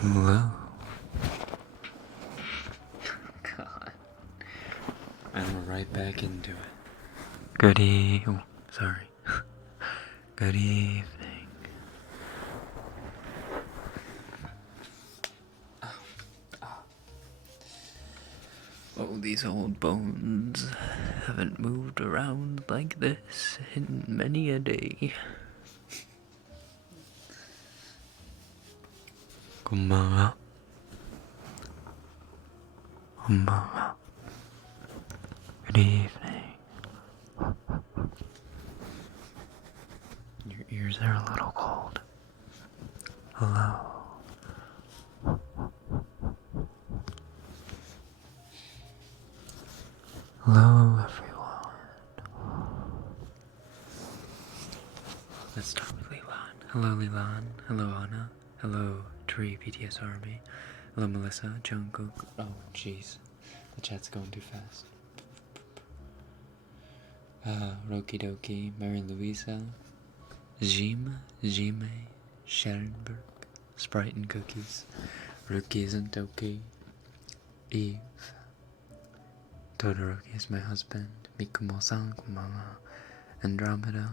Hello. God. And we're right back into it. Oh, sorry. Good evening. Oh, these old bones haven't moved around like this in many a day. Konbanwa. Konbanwa. Good evening. Your ears are a little cold. Hello. Hello, everyone. Let's start with Leland. Hello, Leland. Hello, Anna. Hello, Tree BTS Army. Hello, Melissa. Jungkook. Oh, jeez. The chat's going too fast. Roki Doki. Mary Louisa. Jim. Sharonberg. Sprite and Cookies. Rookie isn't okay. Eve. Todoroki is my husband. Mikumo-san, konbanwa. Andromeda.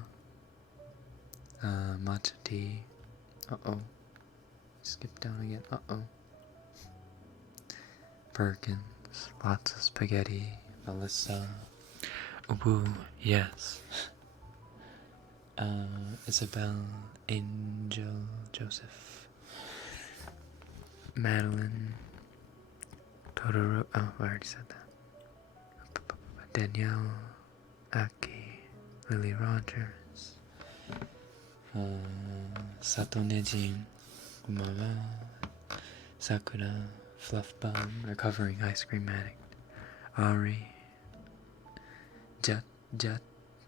Matcha tea. Uh-oh. Skip down again. Uh-oh. Perkins. Lots of spaghetti. Melissa. Ooh, yes. Isabel. Angel. Joseph. Madeline. Totoro. Oh, I already said that. Danielle. Aki. Lily Rogers. Sato Nejin. Konbanwa. Sakura. Fluff Bomb. Recovering Ice Cream Addict. Ari.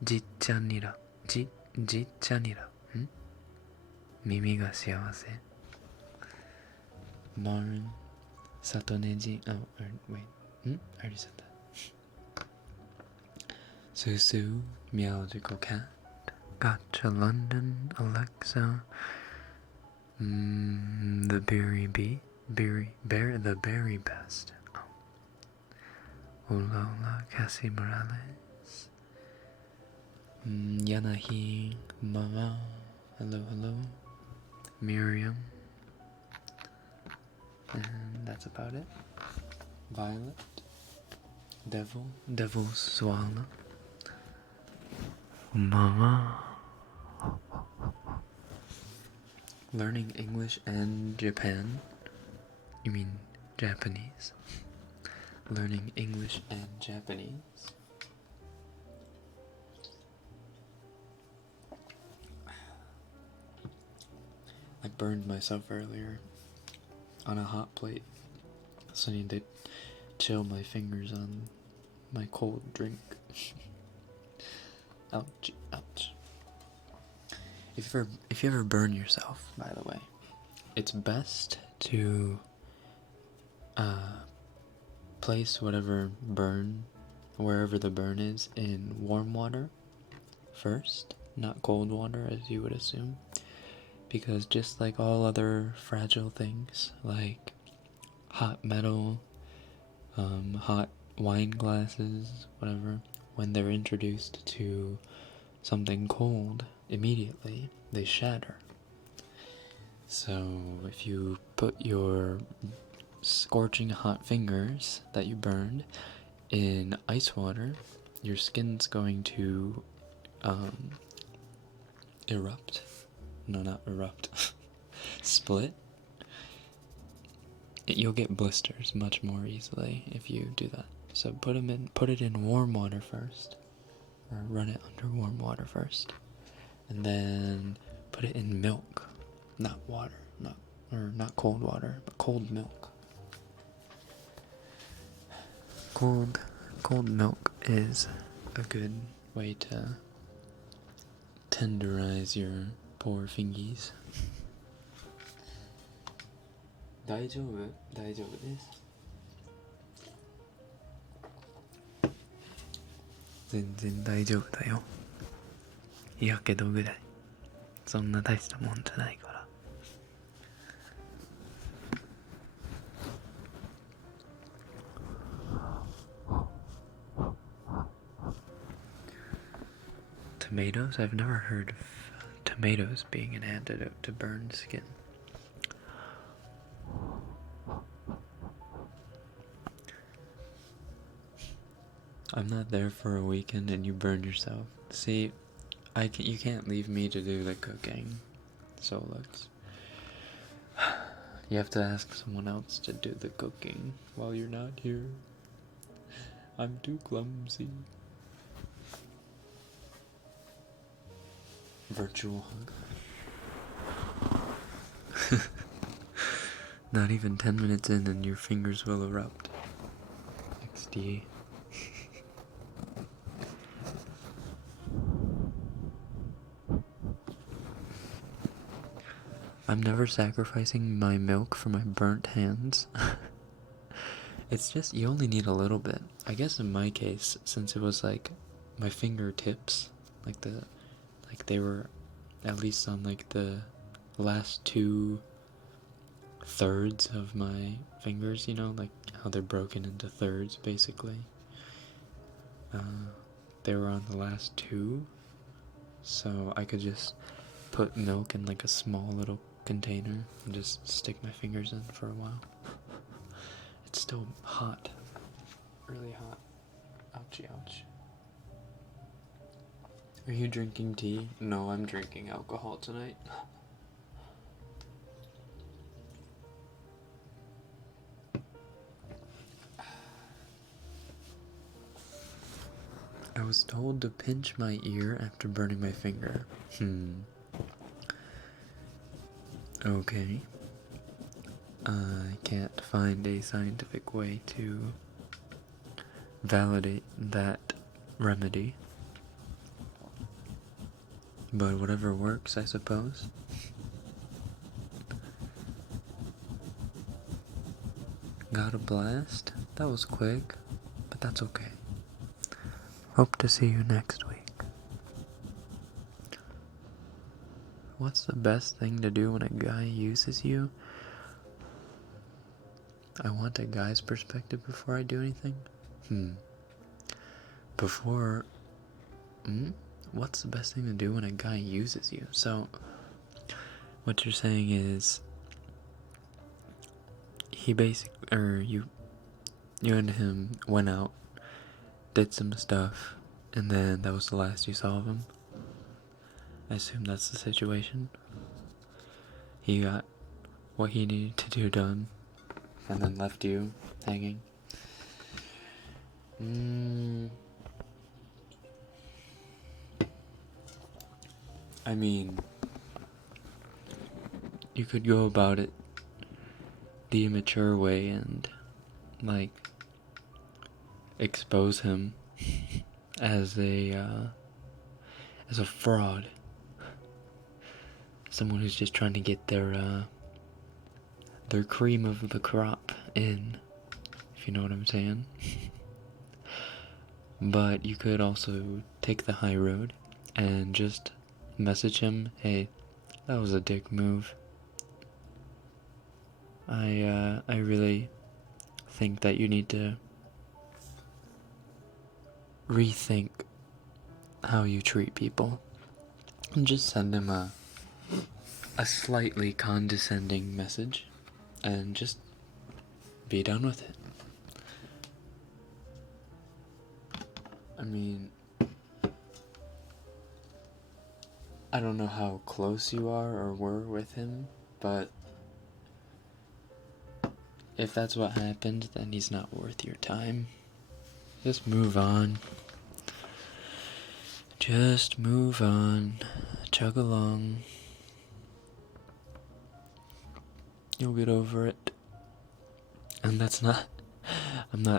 Jichanira. Jichanira. Mimi ga shiawase. Marn. Sato Nejin. Oh, wait. I already said that. Susu. Meowdical Cat. Gotcha London. Alexa. The Berry Bee. The Berry Best. Oh. Olola. Cassie Morales. Yanahi. Mama. Hello. Miriam. And that's about it. Violet. Devil's Swallow. Mama. Learning English and Japan. You mean Japanese? Learning English and Japanese. I burned myself earlier on a hot plate, so I need to chill my fingers on my cold drink. Ouch. If you ever burn yourself, by the way, it's best to place wherever the burn is in warm water first, not cold water as you would assume, because just like all other fragile things like hot metal, hot wine glasses, whatever, when they're introduced to something cold, immediately they shatter. So if you put your scorching hot fingers that you burned in ice water, your skin's going to erupt. No, not erupt. Split. You'll get blisters much more easily if you do that. So put it in warm water first, or run it under warm water first, and then put it in milk, not water, not cold water, but cold milk. Cold milk is a good way to tenderize your poor fingies. 大丈夫です。全然大丈夫だよ。やけどぐらい。そんな大したもんじゃないから。tomatoes? I've never heard of tomatoes being an antidote to burned skin. I'm not there for a weekend and you burn yourself. See, you can't leave me to do the cooking, Solux. You have to ask someone else to do the cooking while you're not here. I'm too clumsy. Virtual hug. Not even 10 minutes in and your fingers will erupt. XD. I'm never sacrificing my milk for my burnt hands. It's just, you only need a little bit. I guess in my case, since it was like my fingertips, like they were at least on like the last 2/3 of my fingers, you know, like how they're broken into thirds basically. They were on the last 2, so I could just put milk in like a small little container and just stick my fingers in for a while. It's still hot. Really hot. Ouchie, ouch. Are you drinking tea? No, I'm drinking alcohol tonight. I was told to pinch my ear after burning my finger. Okay. I can't find a scientific way to validate that remedy. But whatever works, I suppose. Got a blast? That was quick, but that's okay. Hope to see you next week. What's the best thing to do when a guy uses you? I want a guy's perspective before I do anything. What's the best thing to do when a guy uses you? So, what you're saying is, you and him went out, did some stuff, and then that was the last you saw of him? I assume that's the situation. He got what he needed to do done, and then left you hanging. I mean, you could go about it the immature way and, like, expose him as a fraud. Someone who's just trying to get their cream of the crop in, if you know what I'm saying. But you could also take the high road and just message him, hey, that was a dick move. I really think that you need to rethink how you treat people. And just send him a slightly condescending message and just be done with it. I mean, I don't know how close you are or were with him, but if that's what happened, then he's not worth your time. Just move on. Just move on. Chug along. You'll get over it. And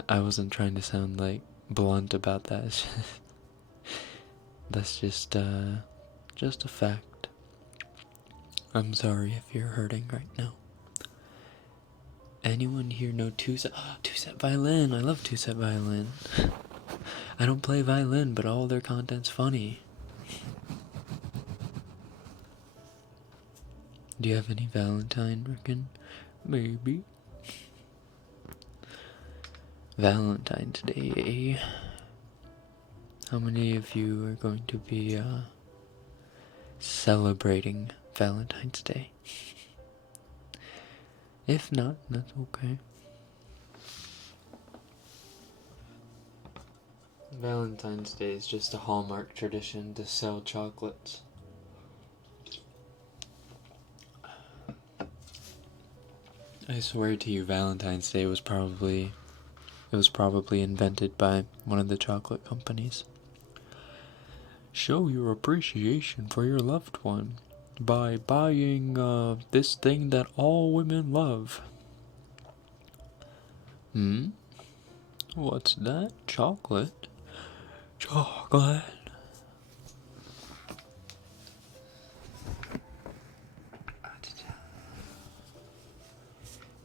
I wasn't trying to sound like blunt about that. That's just a fact. I'm sorry if you're hurting right now. Anyone here know two-set violin? I love two-set violin. I don't play violin, but all their content's funny. Do you have any Valentine, Rekken? Maybe. Valentine's Day. How many of you are going to be celebrating Valentine's Day? If not, that's okay. Valentine's Day is just a Hallmark tradition to sell chocolates. I swear to you, Valentine's Day was probably invented by one of the chocolate companies. Show your appreciation for your loved one by buying this thing that all women love. What's that? Chocolate? Chocolate.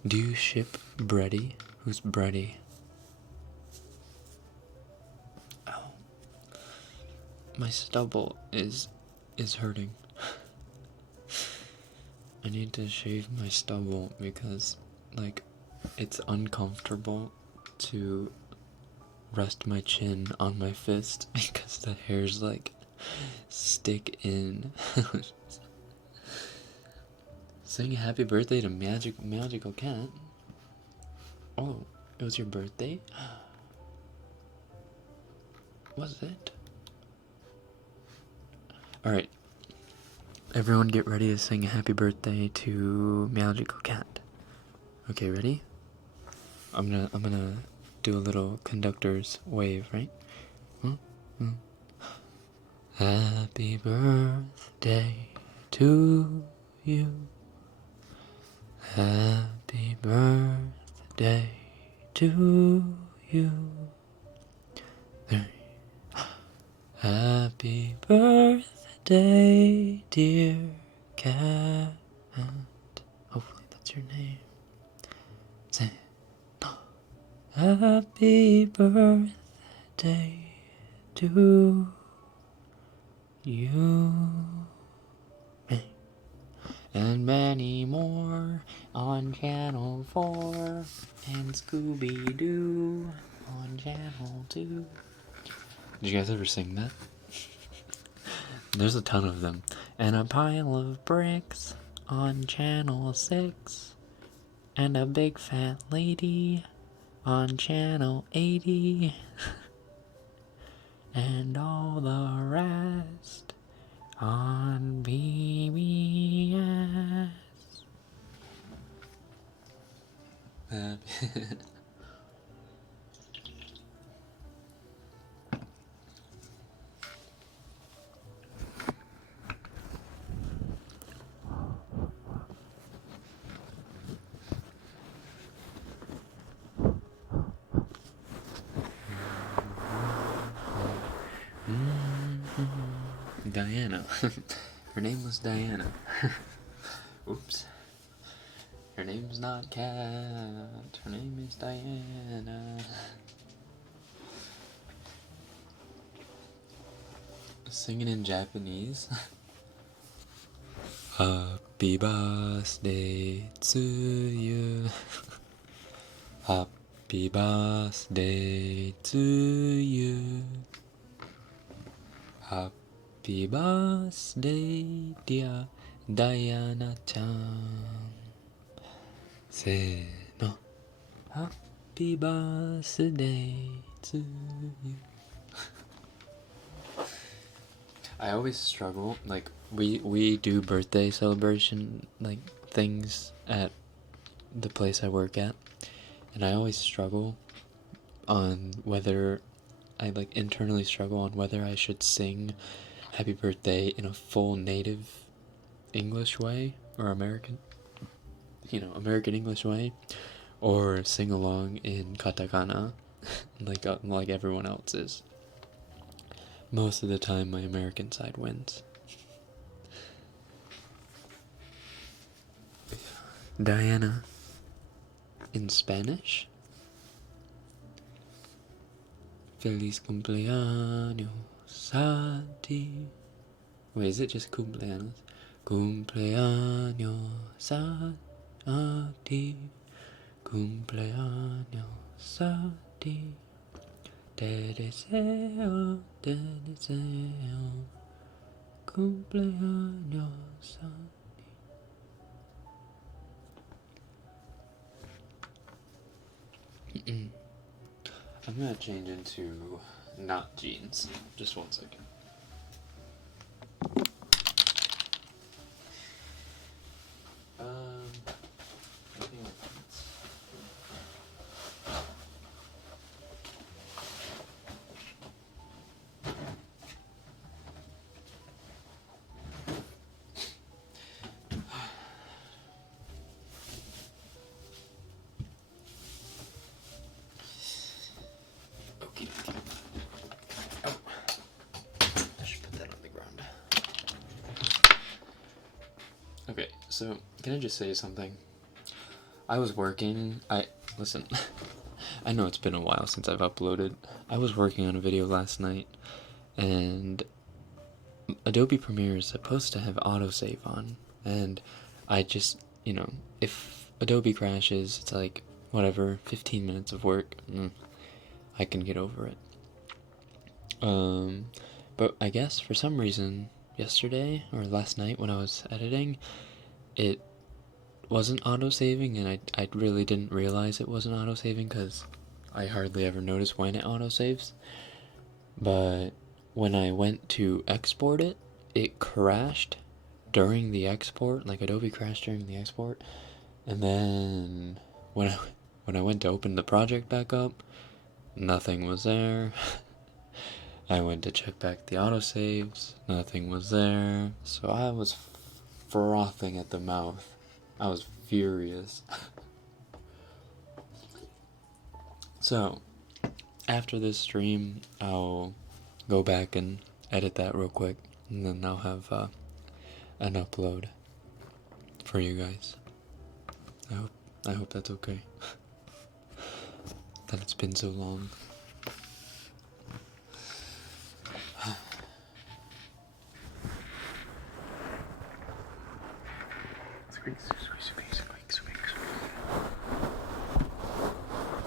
Do you ship Bready? Who's Bready? Oh. My stubble is hurting. I need to shave my stubble because, like, it's uncomfortable to rest my chin on my fist because the hairs, like, stick in. Sing happy birthday to Magical Cat. Oh, it was your birthday? Was it? Alright. Everyone get ready to sing a happy birthday to Magical Cat. Okay, ready? I'm gonna do a little conductor's wave, right? Happy birthday to you. Happy birthday to you. Happy birthday, dear cat. Hopefully that's your name. Say, happy birthday to you. And many more on Channel 4 and Scooby-Doo on Channel 2. Did you guys ever sing that? There's a ton of them. And a pile of bricks on Channel 6. And a big fat lady on Channel 80. And all the rest on BBS. Diana. Her name was Diana. Oops. Her name's not Cat. Her name is Diana. Singing in Japanese. Happy birthday to you. Happy birthday to you. Happy birthday, dear Diana-chan. Say no. Happy birthday to you. I always struggle, like, we do birthday celebration, like, things at the place I work at, and I always struggle on whether I internally struggle on whether I should sing happy birthday in a full native English way or American English way, or sing along in katakana like everyone else is. Most of the time my American side wins. Diana in Spanish. Feliz cumpleaños a ti. Wait, is it just cumpleaños? Cumpleaños a ti. Cumpleaños a ti. Te deseo, cumpleaños a ti. I'm gonna change into not jeans. Just 1 second. I think my pants. Okay. Oh. I should put that on the ground. Okay, so can I just say something? I was working. Listen. I know it's been a while since I've uploaded. I was working on a video last night, and Adobe Premiere is supposed to have autosave on, and I just, if Adobe crashes, it's like, whatever, 15 minutes of work, I can get over it. But I guess for some reason, yesterday, or last night when I was editing, it wasn't autosaving, and I really didn't realize it wasn't autosaving, because I hardly ever notice when it autosaves. But when I went to export it, it crashed during the export, like Adobe crashed during the export, and then when I went to open the project back up, nothing was there. I went to check back the autosaves, nothing was there, so I was frothing at the mouth. I was furious. So, after this stream, I'll go back and edit that real quick, and then I'll have an upload for you guys. I hope that's okay. That it's been so long. Squeak, squeak, squeak, squeak, squeak.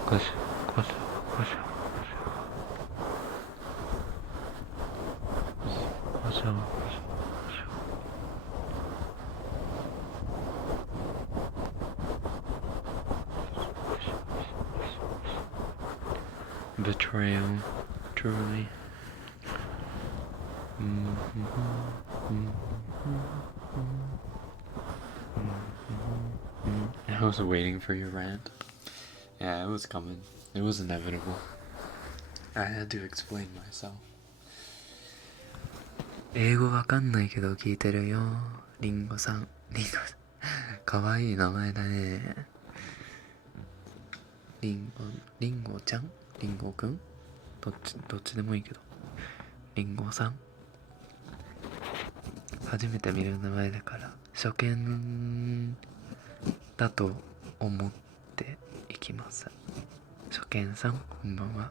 Push, push, push, push, push. Betrayal, truly. I was waiting for your rant. Yeah, it was coming. It was inevitable. I had to explain myself. 英語わかんないけど聞いてるよ。リンゴさん。かわいい名前だね。リンゴちゃん？リンゴくん？どっちでもいいけど。リンゴさん。初めて見る名前だから初見だと思っていきます。初見さん、こんばんは。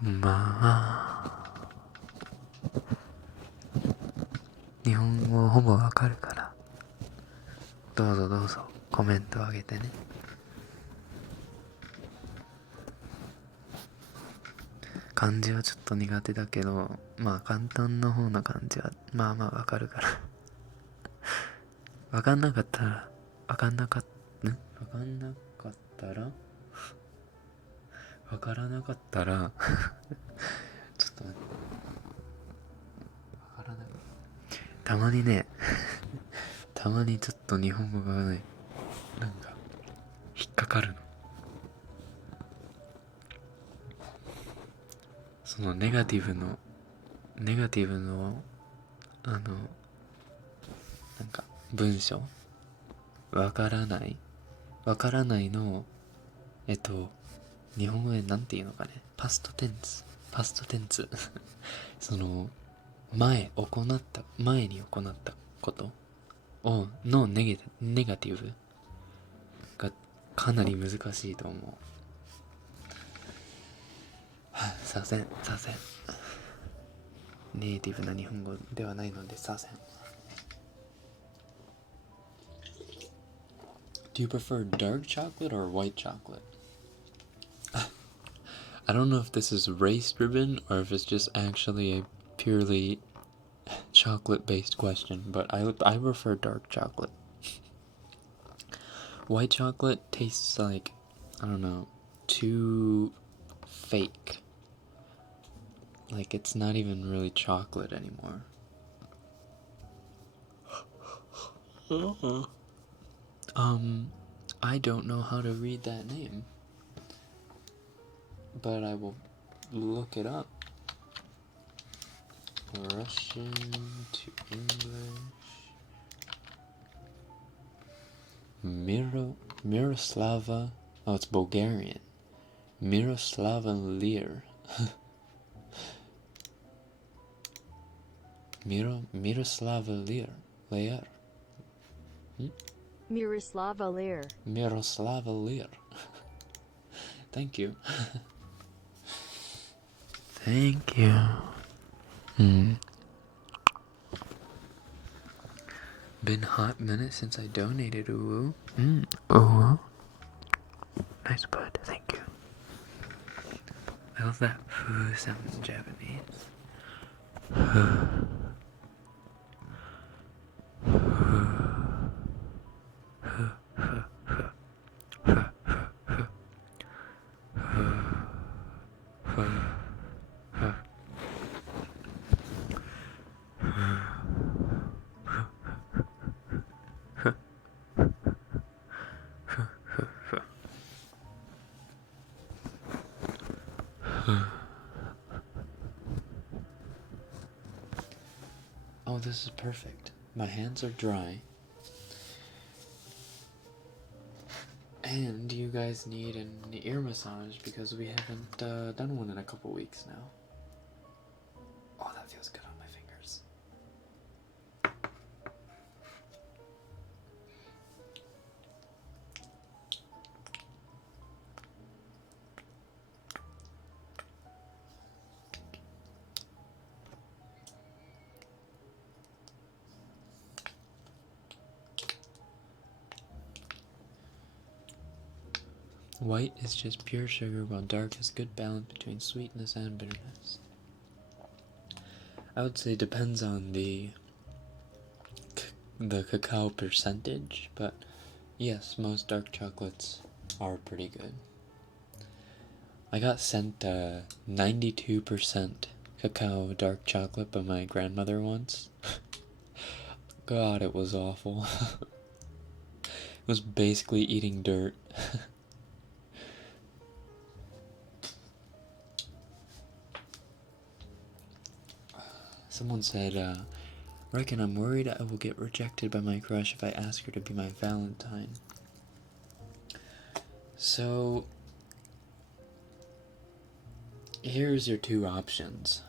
こんばんは。日本語ほぼわかるからどうぞコメントあげてね。漢字はちょっと苦手だけど、まあ簡単な方の漢字はまあまあわかるからわかんなかったらわからなかったらちょっと待って、わからなかったたまにねたまにちょっと日本語がねなんか引っかかるの。そのネガティブのなんか文章わからないの日本語でなんていうのかね、パストテンツその前に行ったことのネガティブがかなり難しいと思う。させんネイティブな日本語ではないのでさせん。Do you prefer dark chocolate or white chocolate? I don't know if this is race driven or if it's just actually a purely chocolate based question, but I prefer dark chocolate. White chocolate tastes like, I don't know, too fake. Like it's not even really chocolate anymore. I don't know how to read that name, but I will look it up. Russian to English. Miroslava. Oh, it's Bulgarian. Miroslava Lear. Miroslava Lear. Lear. Miroslava Lear. Miroslava Lear. Thank you. Thank you. Been hot minute since I donated. Ooh. Ooh. Nice bud. Thank you. I love that foo sound in Japanese. Oh, this is perfect. My hands are dry. And you guys need an ear massage because we haven't done one in a couple weeks now. Oh, that feels good on my fingers. White is just pure sugar, while dark is good balance between sweetness and bitterness. I would say depends on the cacao percentage, but yes, most dark chocolates are pretty good. I got sent 92% cacao dark chocolate by my grandmother once. God, it was awful. It was basically eating dirt. Someone said, Rekken, I'm worried I will get rejected by my crush if I ask her to be my Valentine. So, here's your two options.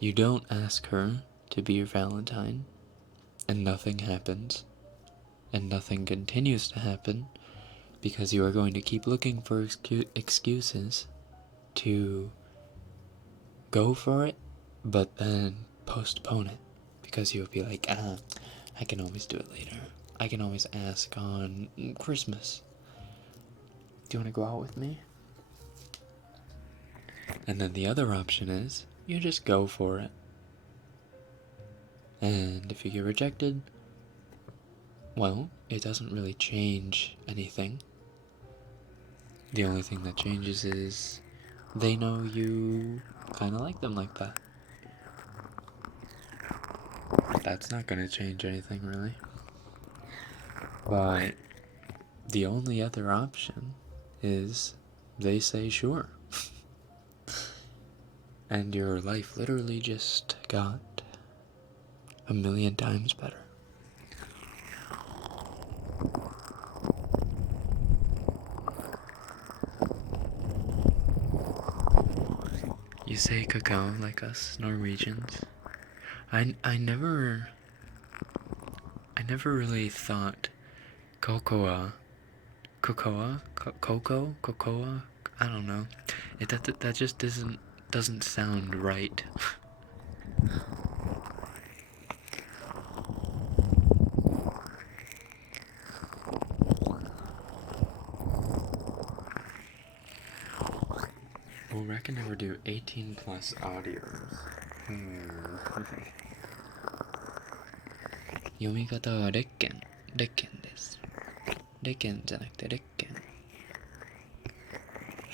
You don't ask her to be your Valentine, and nothing happens, and nothing continues to happen, because you are going to keep looking for excuses to go for it, but then postpone it, because you'll be like, I can always do it later. I can always ask on Christmas. Do you want to go out with me? And then the other option is, you just go for it. And if you get rejected, well, it doesn't really change anything. The only thing that changes is they know you kind of like them like that. That's not going to change anything, really. But the only other option is they say sure. And your life literally just got 1,000,000 times better. You say cacao like us Norwegians. I never really thought cocoa, I don't know. That just doesn't sound right. can never do 18 plus audios. 読み方はレッケンです。レッケンじゃなくてレッケン。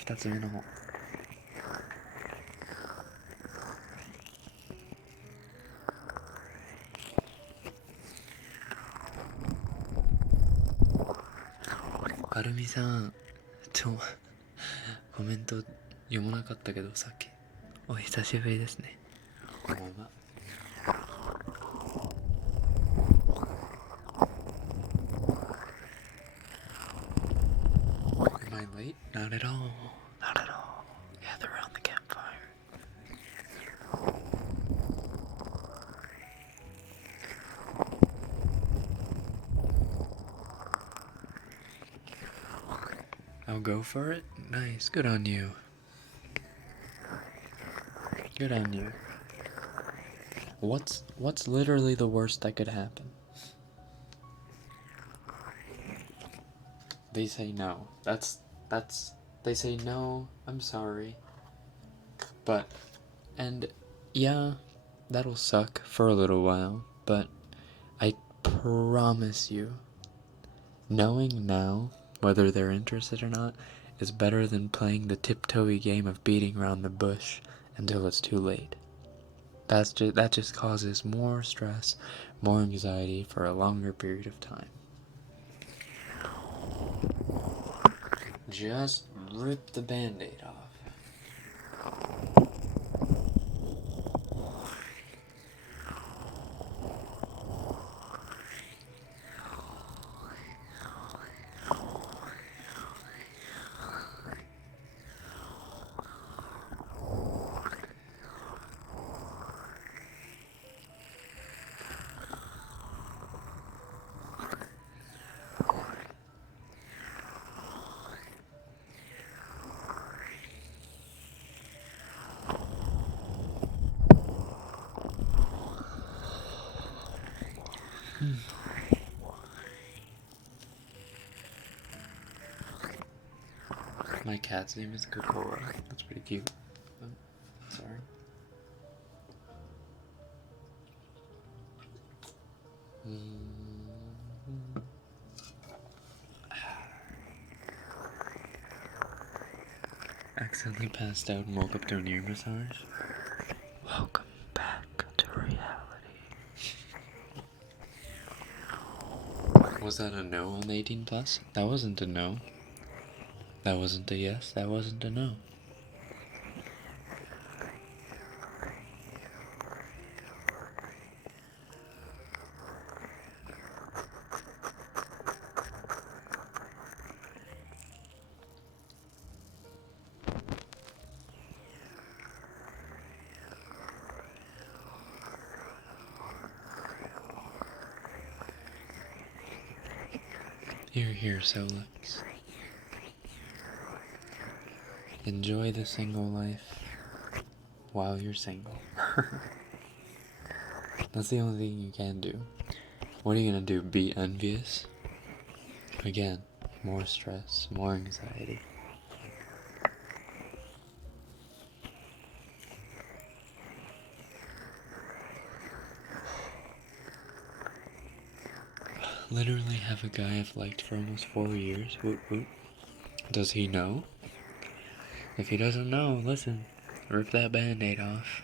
2つ目の方。はるみさん、コメント読まなかったけどさっき。お久しぶりですね。こんばんは。Am I late? Not at all. Not at all. Gather around the campfire. I'll go for it? Nice. Good on you. Good on you. What's literally the worst that could happen? They say no. They say no, I'm sorry. And yeah, that'll suck for a little while, but I promise you, knowing now whether they're interested or not is better than playing the tiptoey game of beating around the bush until it's too late. That just causes more stress, more anxiety for a longer period of time. Just rip the band-aid off. My cat's name is Cocoa. That's pretty cute. Oh, sorry. Accidentally passed out and woke up to an ear massage. Welcome back to reality. Was that a no on the 18 plus? That wasn't a no. That wasn't a yes. That wasn't a no. Here, Solix. Enjoy the single life while you're single. That's the only thing you can do. What are you gonna do? Be envious? Again, more stress, more anxiety. Literally have a guy I've liked for almost 4 years. Woot woot. Does he know? If he doesn't know, listen, rip that band-aid off.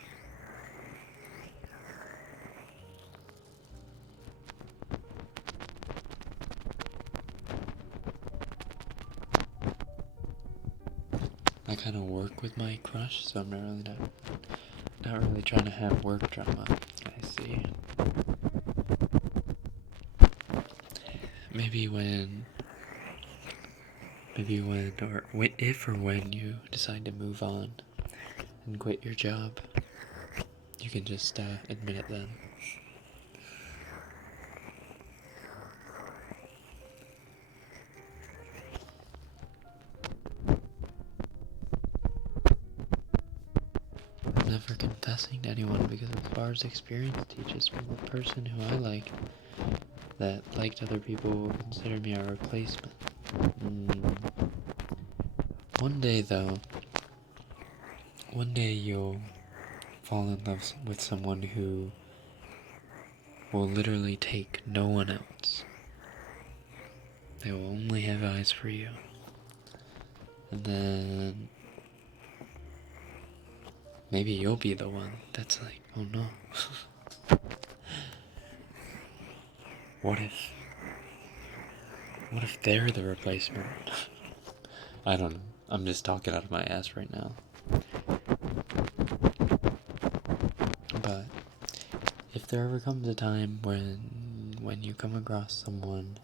I kind of work with my crush, so I'm not really trying to have work drama. I see. If or when you decide to move on and quit your job, you can just admit it then. I'm never confessing to anyone because as far as experience teaches me, the person who I like that liked other people will consider me a replacement. One day though, one day you'll fall in love with someone who will literally take no one else. They will only have eyes for you. And then maybe you'll be the one that's like, oh no. What if they're the replacement? I don't know. I'm just talking out of my ass right now. But if there ever comes a time when you come across someone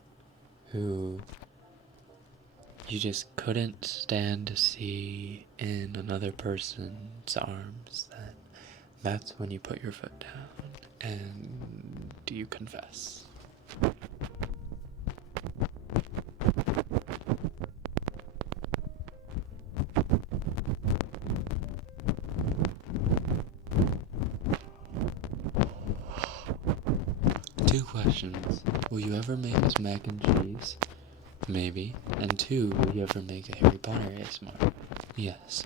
who you just couldn't stand to see in another person's arms, then that's when you put your foot down and you confess. Two questions. Will you ever make us mac and cheese? Maybe. And two, will you ever make a Harry Potter ASMR? Yes.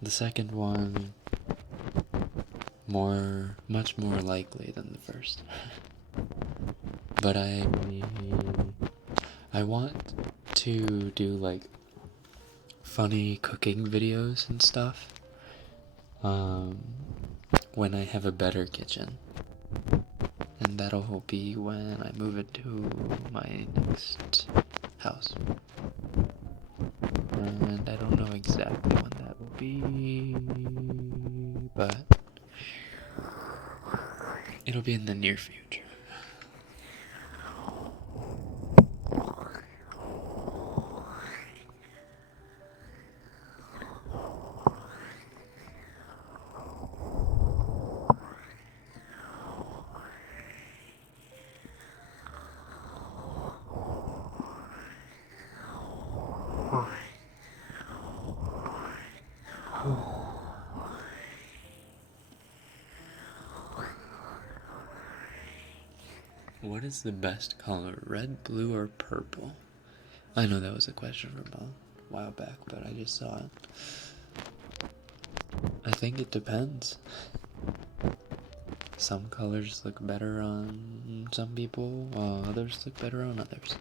The second one, much more likely than the first. But I want to do like funny cooking videos and stuff when I have a better kitchen. And that'll be when I move into my next house. And I don't know exactly when that will be, but it'll be in the near future. What is the best color, red, blue, or purple? I know that was a question from a while back, but I just saw it. I think it depends. Some colors look better on some people, while others look better on others.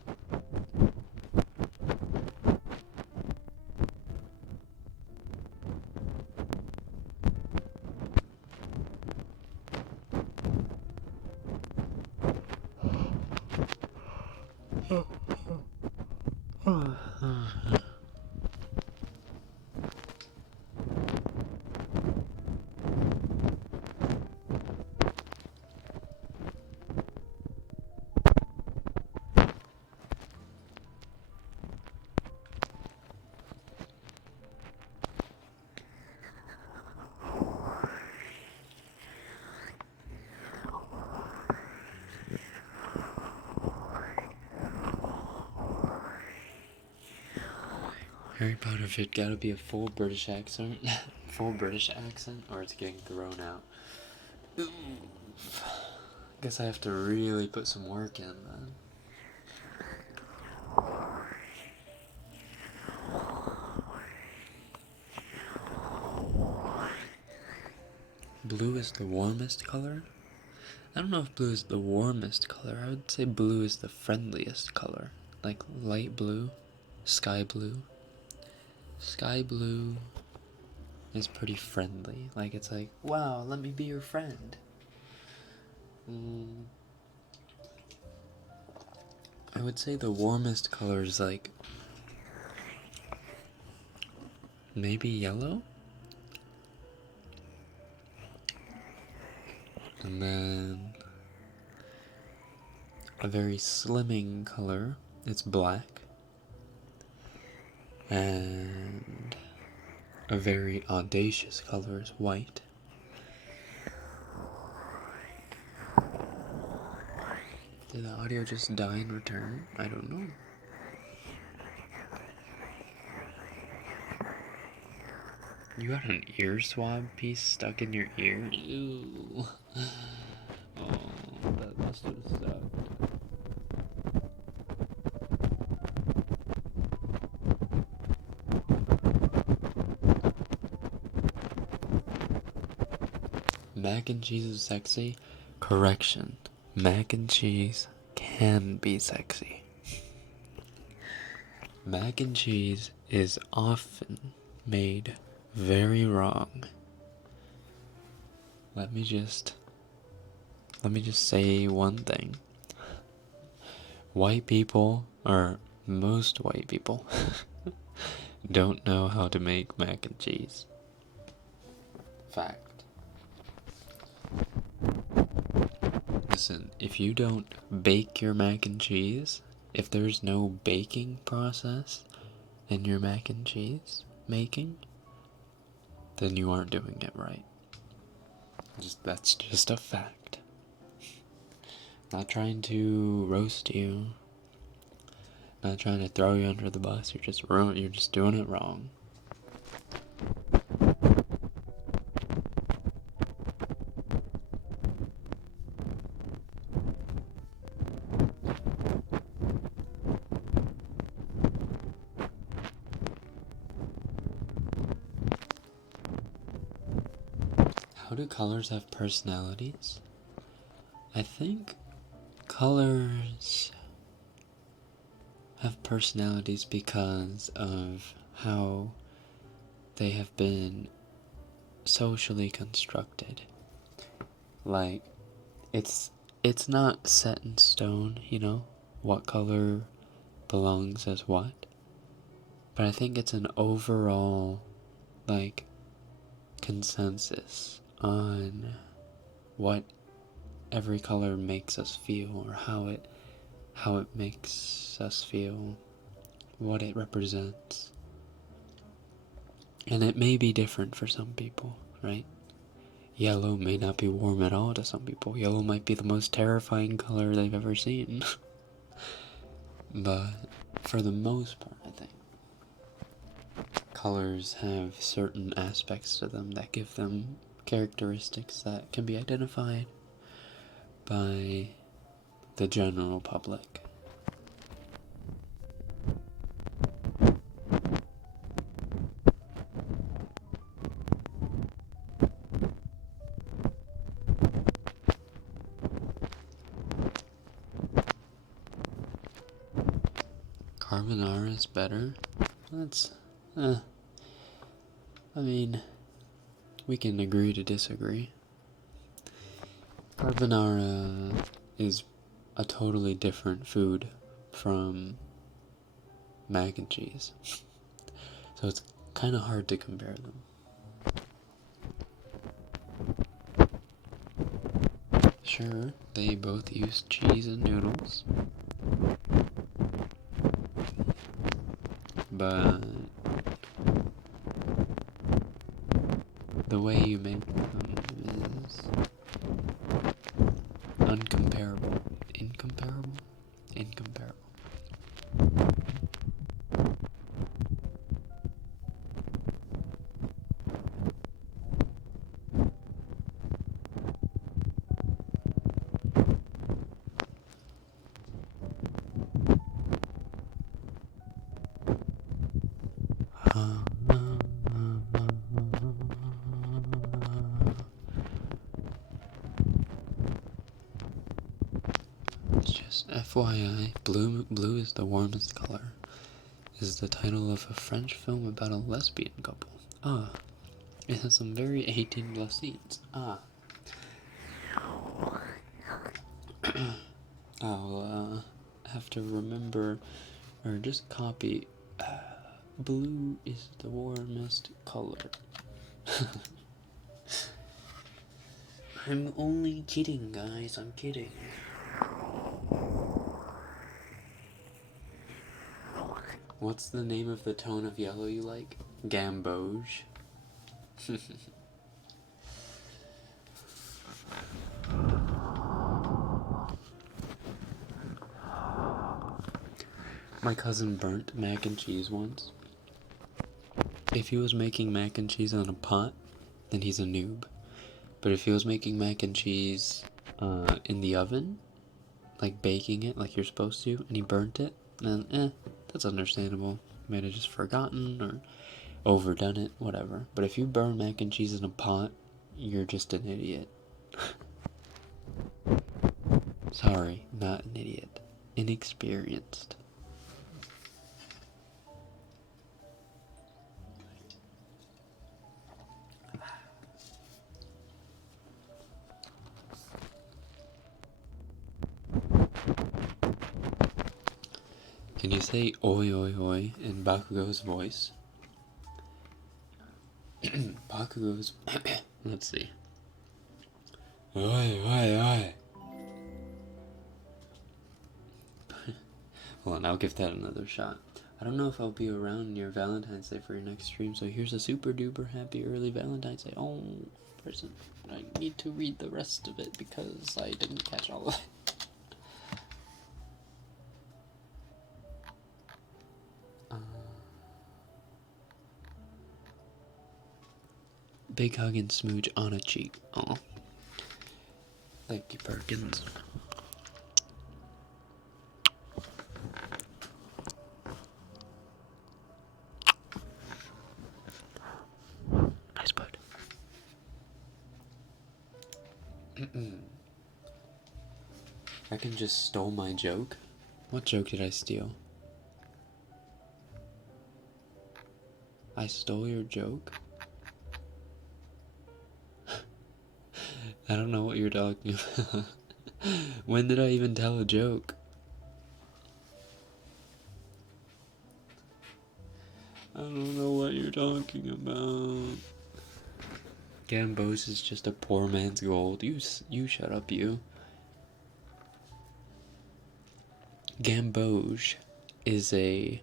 Harry Potter fit gotta be a full British accent, or it's getting thrown out. Oof. Guess I have to really put some work in, man. Blue is the warmest color? I don't know if blue is the warmest color. I would say blue is the friendliest color. Like light blue, sky blue. Sky blue is pretty friendly. Like, it's like, wow, let me be your friend. I would say the warmest color is like maybe yellow? And then a very slimming color, it's black. And a very audacious color is white. Did the audio just die and return? I don't know. You got an ear swab piece stuck in your ear? Ew. Oh, that must have sucked. Mac and cheese is sexy? Correction. Mac and cheese can be sexy. Mac and cheese is often made very wrong. Let me just say one thing. White people, or most white people, don't know how to make mac and cheese. Fact. Listen, if you don't bake your mac and cheese, if there's no baking process in your mac and cheese making, then you aren't doing it right. That's just a fact. Not trying to roast you. Not trying to throw you under the bus. You're just doing it wrong. How do colors have personalities? I think colors have personalities because of how they have been socially constructed. Like, it's not set in stone, what color belongs as what. But I think it's an overall, consensus on what every color makes us feel, or how it makes us feel, what it represents. And it may be different for some people, right? Yellow may not be warm at all to some people. Yellow might be the most terrifying color they've ever seen. But for the most part, I think colors have certain aspects to them that give them characteristics that can be identified by the general public. Carbonara is better? That's, we can agree to disagree. Carbonara is a totally different food from mac and cheese. So it's kind of hard to compare them. Sure, they both use cheese and noodles. But the way you make them is uncomparable. Incomparable? Incomparable. Just FYI, Blue is the warmest color is the title of a French film about a lesbian couple. It has some very 18+ scenes. I'll have to remember, or just copy, blue is the warmest color. I'm only kidding, guys, I'm kidding. What's the name of the tone of yellow you like? Gamboge. My cousin burnt mac and cheese once. If he was making mac and cheese on a pot, then he's a noob. But if he was making mac and cheese in the oven, like baking it like you're supposed to, and he burnt it, then that's understandable. Might have just forgotten or overdone it, whatever. But if you burn mac and cheese in a pot you're just an idiot. Sorry, not an idiot. Inexperienced. Can you say oi oi oi in Bakugo's voice? Bakugo's... Let's see. Oi oi oi. Hold on, I'll give that another shot. I don't know if I'll be around near Valentine's Day for your next stream, so here's a super duper happy early Valentine's Day. Oh, present. I need to read the rest of it because I didn't catch all of it. Big hug and smooch on a cheek. Oh, thank you, Perkins. Nice bud. Rekken just stole my joke. What joke did I steal? I stole your joke? I don't know what you're talking about. When did I even tell a joke? I don't know what you're talking about. Gambos is just a poor man's gold. You shut up, you. Gamboge is a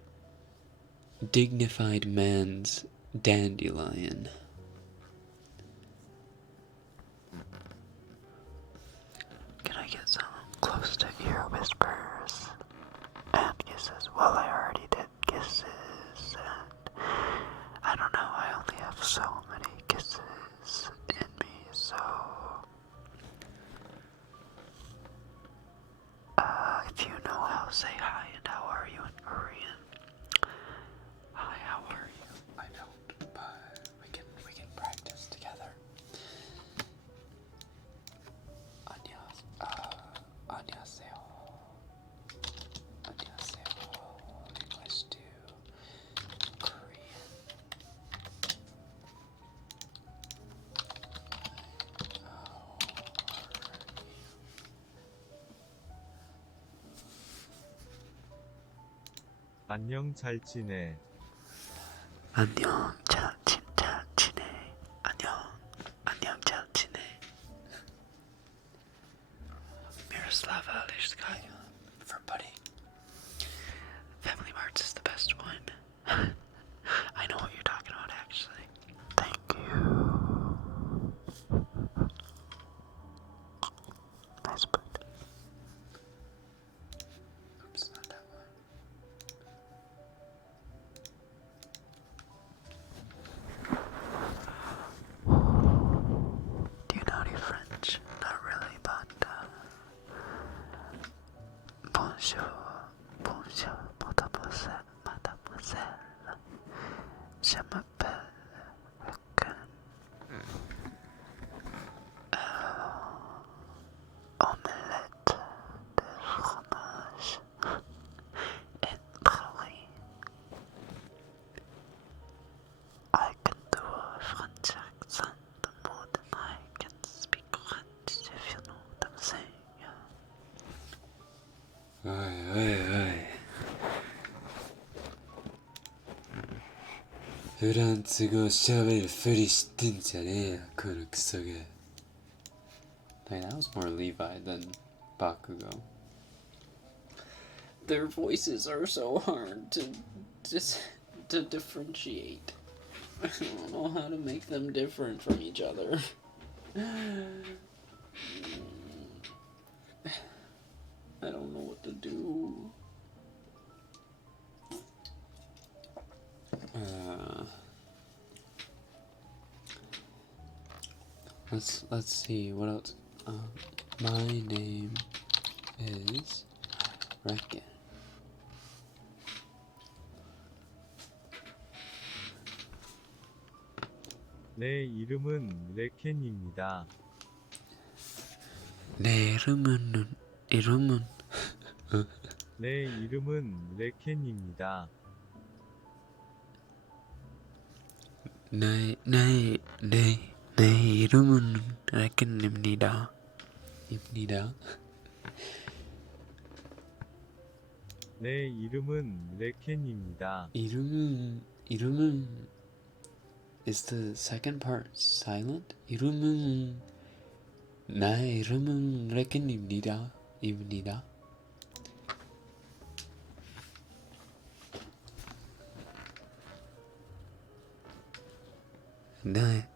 dignified man's dandelion. Can I get some close to ear whispers and kisses? Well, I already did kisses, and I don't know, I only have so many kisses in me, so if you know how, say hi and how are you in Korean. Hi, how are you? I don't, but we can practice together. 안녕하세요. English to Korean. 안녕 잘 지내. 안녕 잘 지내. 안녕 잘 지내. Miroslava Alishkaya for Buddy. Family Marts is the best one. I know what you're talking about, actually. Thank you. Nice bud. Oops, not that one. Do you know any French? Not really, but bonjour, mademoiselle. Je m'appelle Rekken. Omelette de fromage and praline. I can do a French accent more than I can speak French, if you know what I'm saying. Oi. フランス語喋るふりしてんじゃねえよ、このクソが。Hey, that was more Levi than Bakugo. Their voices are so hard to differentiate. I don't know how to make them different from each other. I don't know what to do. Let's see what else. My name is Rekken. 내 이름은 레켄입니다. 내 이름은 내 이름은 레켄입니다. 내 이름은 레켄입니다. 입니다. 내 이름은 레켄입니다. 이름은 is the second part silent? 나의 이름은 레켄입니다. 입니다. 내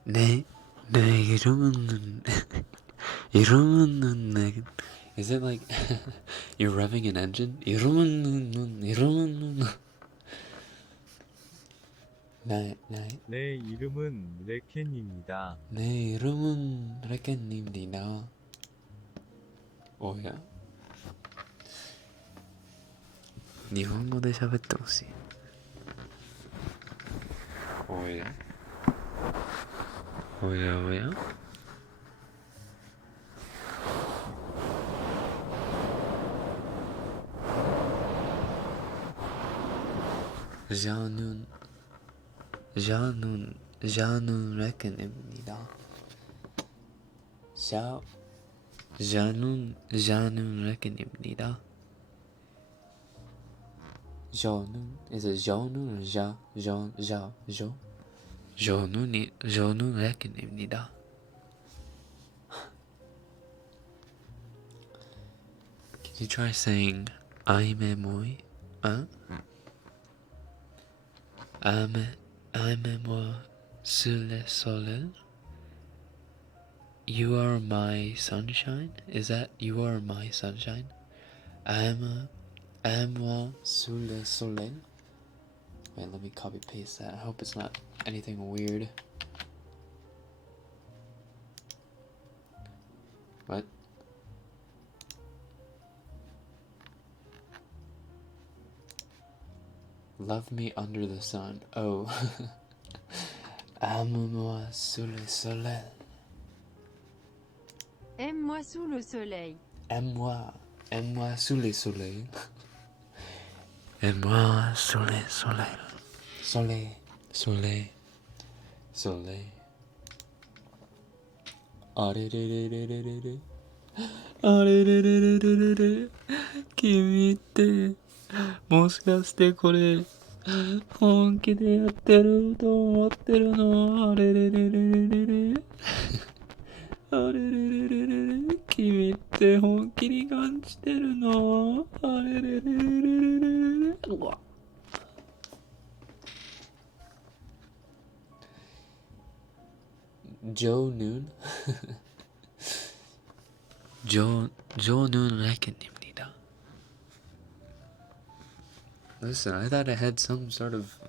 이름은 Is it like you're revving an engine? 내 이름은 레켄입니다. 내 이름은 레켄입니다. 오야? 日本語で喋ってほしい。おやおやおや저는 레켄입니다. 저는 레켄입니다. is it 저는 저는 레켄입니다. Can you try saying I'm a moi? I'm a moi sur le soleil. You are my sunshine. Is that you are my sunshine? I'm moi sur le soleil. Wait, let me copy paste that. I hope it's not anything weird. What? Love me under the sun. Oh. Aime-moi sous le soleil. Aime-moi sous le soleil. Aime-moi sous le soleil. Aime-moi sous le soleil. Soleil. 아레레레레레레레. 아레레레레레레레. 君ってもしかしてこれ本気でやってると思ってるの？あれれれれれれれあれれれれれれ君って本気に感じてるの？あれれれれれれれうわ조눈 조눈 레켄입니다. Listen, I thought it had some sort of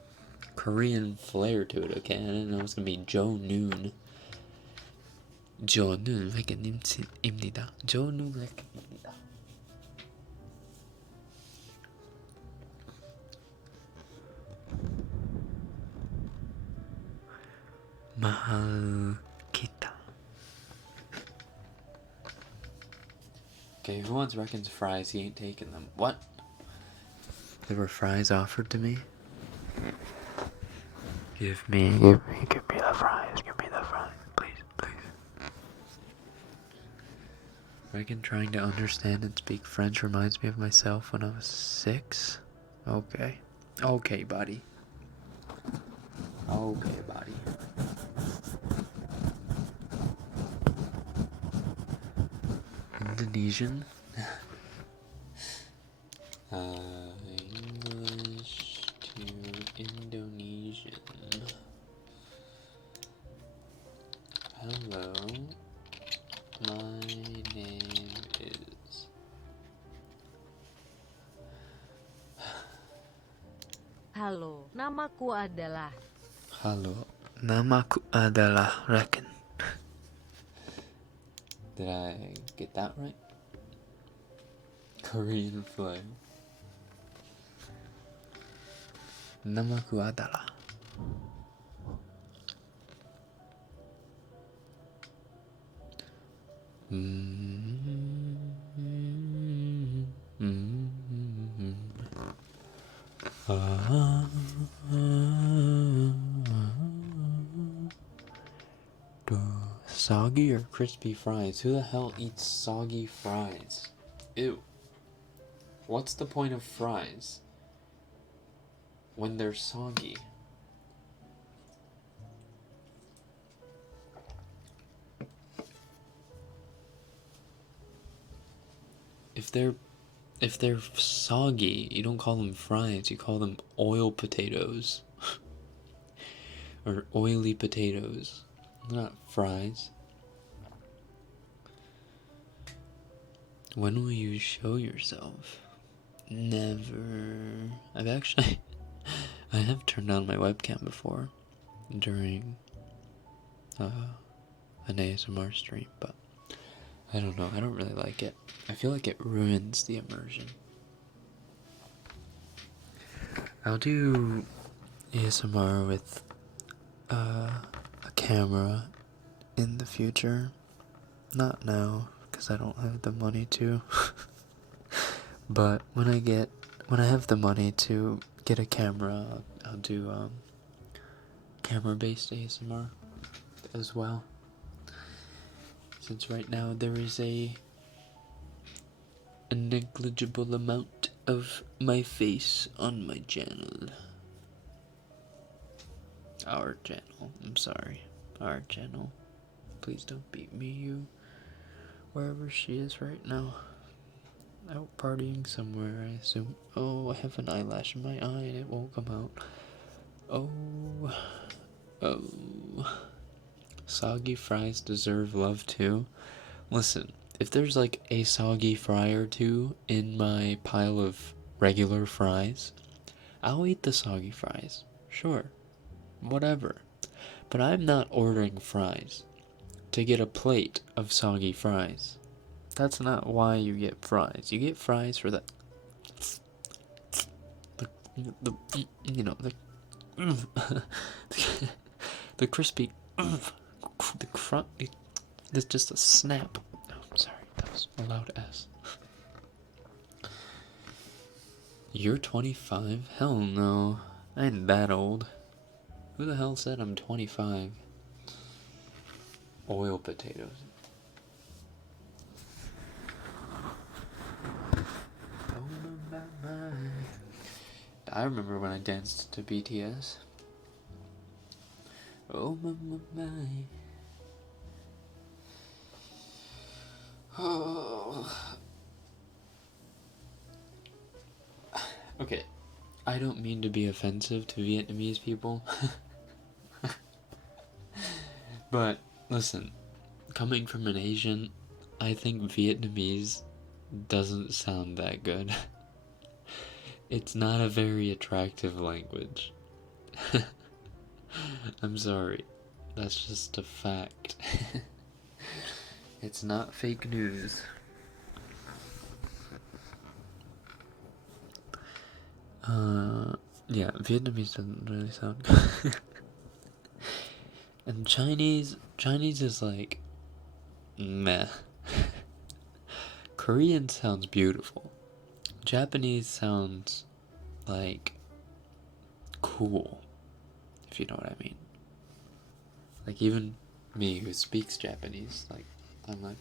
Korean flair to it, okay? I didn't know it was gonna be 조눈. 조눈 레켄입니다. 조눈 레켄입니다. 마하키타. Okay, who wants Rekken's fries? He ain't taking them. What? There were fries offered to me? Give me the fries. Please. Rekken trying to understand and speak French reminds me of myself when I was 6. Okay, buddy. Indonesian? English to Indonesian. Hello, my name is... Halo, namaku adalah. Rekken. Did I get that right? Korean flag. Namaku adalah. Soggy or crispy fries? Who the hell eats soggy fries? Ew. What's the point of fries when they're soggy? If they're soggy, you don't call them fries, you call them oil potatoes. Or oily potatoes. Not fries. When will you show yourself? Never. I've actually I have turned on my webcam before during an ASMR stream, but I don't know, I don't really like it. I feel like it ruins the immersion. I'll do ASMR with a camera in the future. Not now, because I don't have the money to. But when I have the money to get a camera, I'll do camera-based ASMR as well. Since right now there is a negligible amount of my face on my channel. Our channel, I'm sorry. Our channel. Please don't beat me, you. Wherever she is right now. Out partying somewhere, I assume. Oh, I have an eyelash in my eye and it won't come out. Oh. Soggy fries deserve love too. Listen, if there's like a soggy fry or two in my pile of regular fries, I'll eat the soggy fries. Sure. Whatever. But I'm not ordering fries to get a plate of soggy fries. That's not why you get fries. You get fries for the the crispy, the crunch. There's just a snap. Oh, I'm sorry, that was a loud S. You're 25? Hell no, I ain't that old. Who the hell said I'm 25? Oil potatoes. I remember when I danced to BTS. Oh my. Oh. Okay, I don't mean to be offensive to Vietnamese people. But listen, coming from an Asian, I think Vietnamese doesn't sound that good. It's not a very attractive language. I'm sorry. That's just a fact. It's not fake news. Yeah, Vietnamese doesn't really sound good. And Chinese is like, meh. Korean sounds beautiful. Japanese sounds like cool, if you know what I mean. Like even me who speaks Japanese, like I'm like,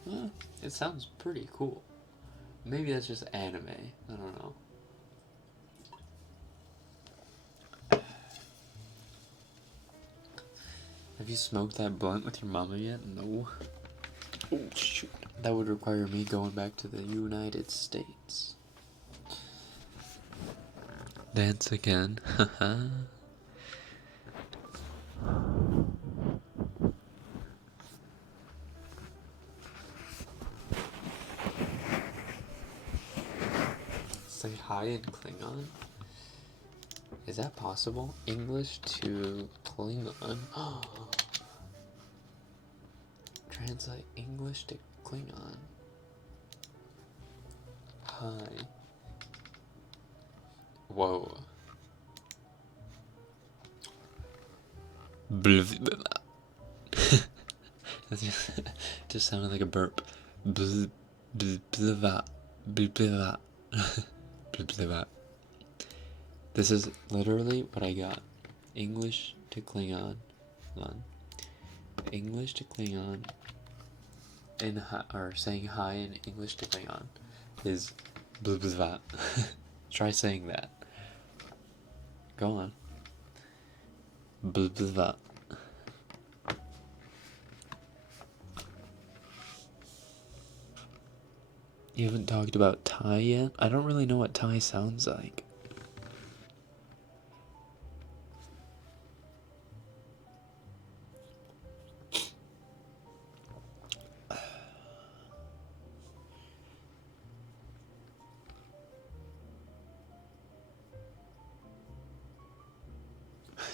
it sounds pretty cool. Maybe that's just anime. I don't know. Have you smoked that blunt with your mama yet? No. Oh shoot. That would require me going back to the United States. Dance again. Haha. Say hi in Klingon? Is that possible? English to Klingon? Translate English to Klingon. Hi. Whoa. That just sounded like a burp. Bl- Bliva. Bliva. Bliva. This is literally what I got. English to Klingon. Hold on. English to Klingon or saying hi in English to Klingon is bliva. Try saying that. Go on. Bliva. You haven't talked about Thai yet? I don't really know what Thai sounds like.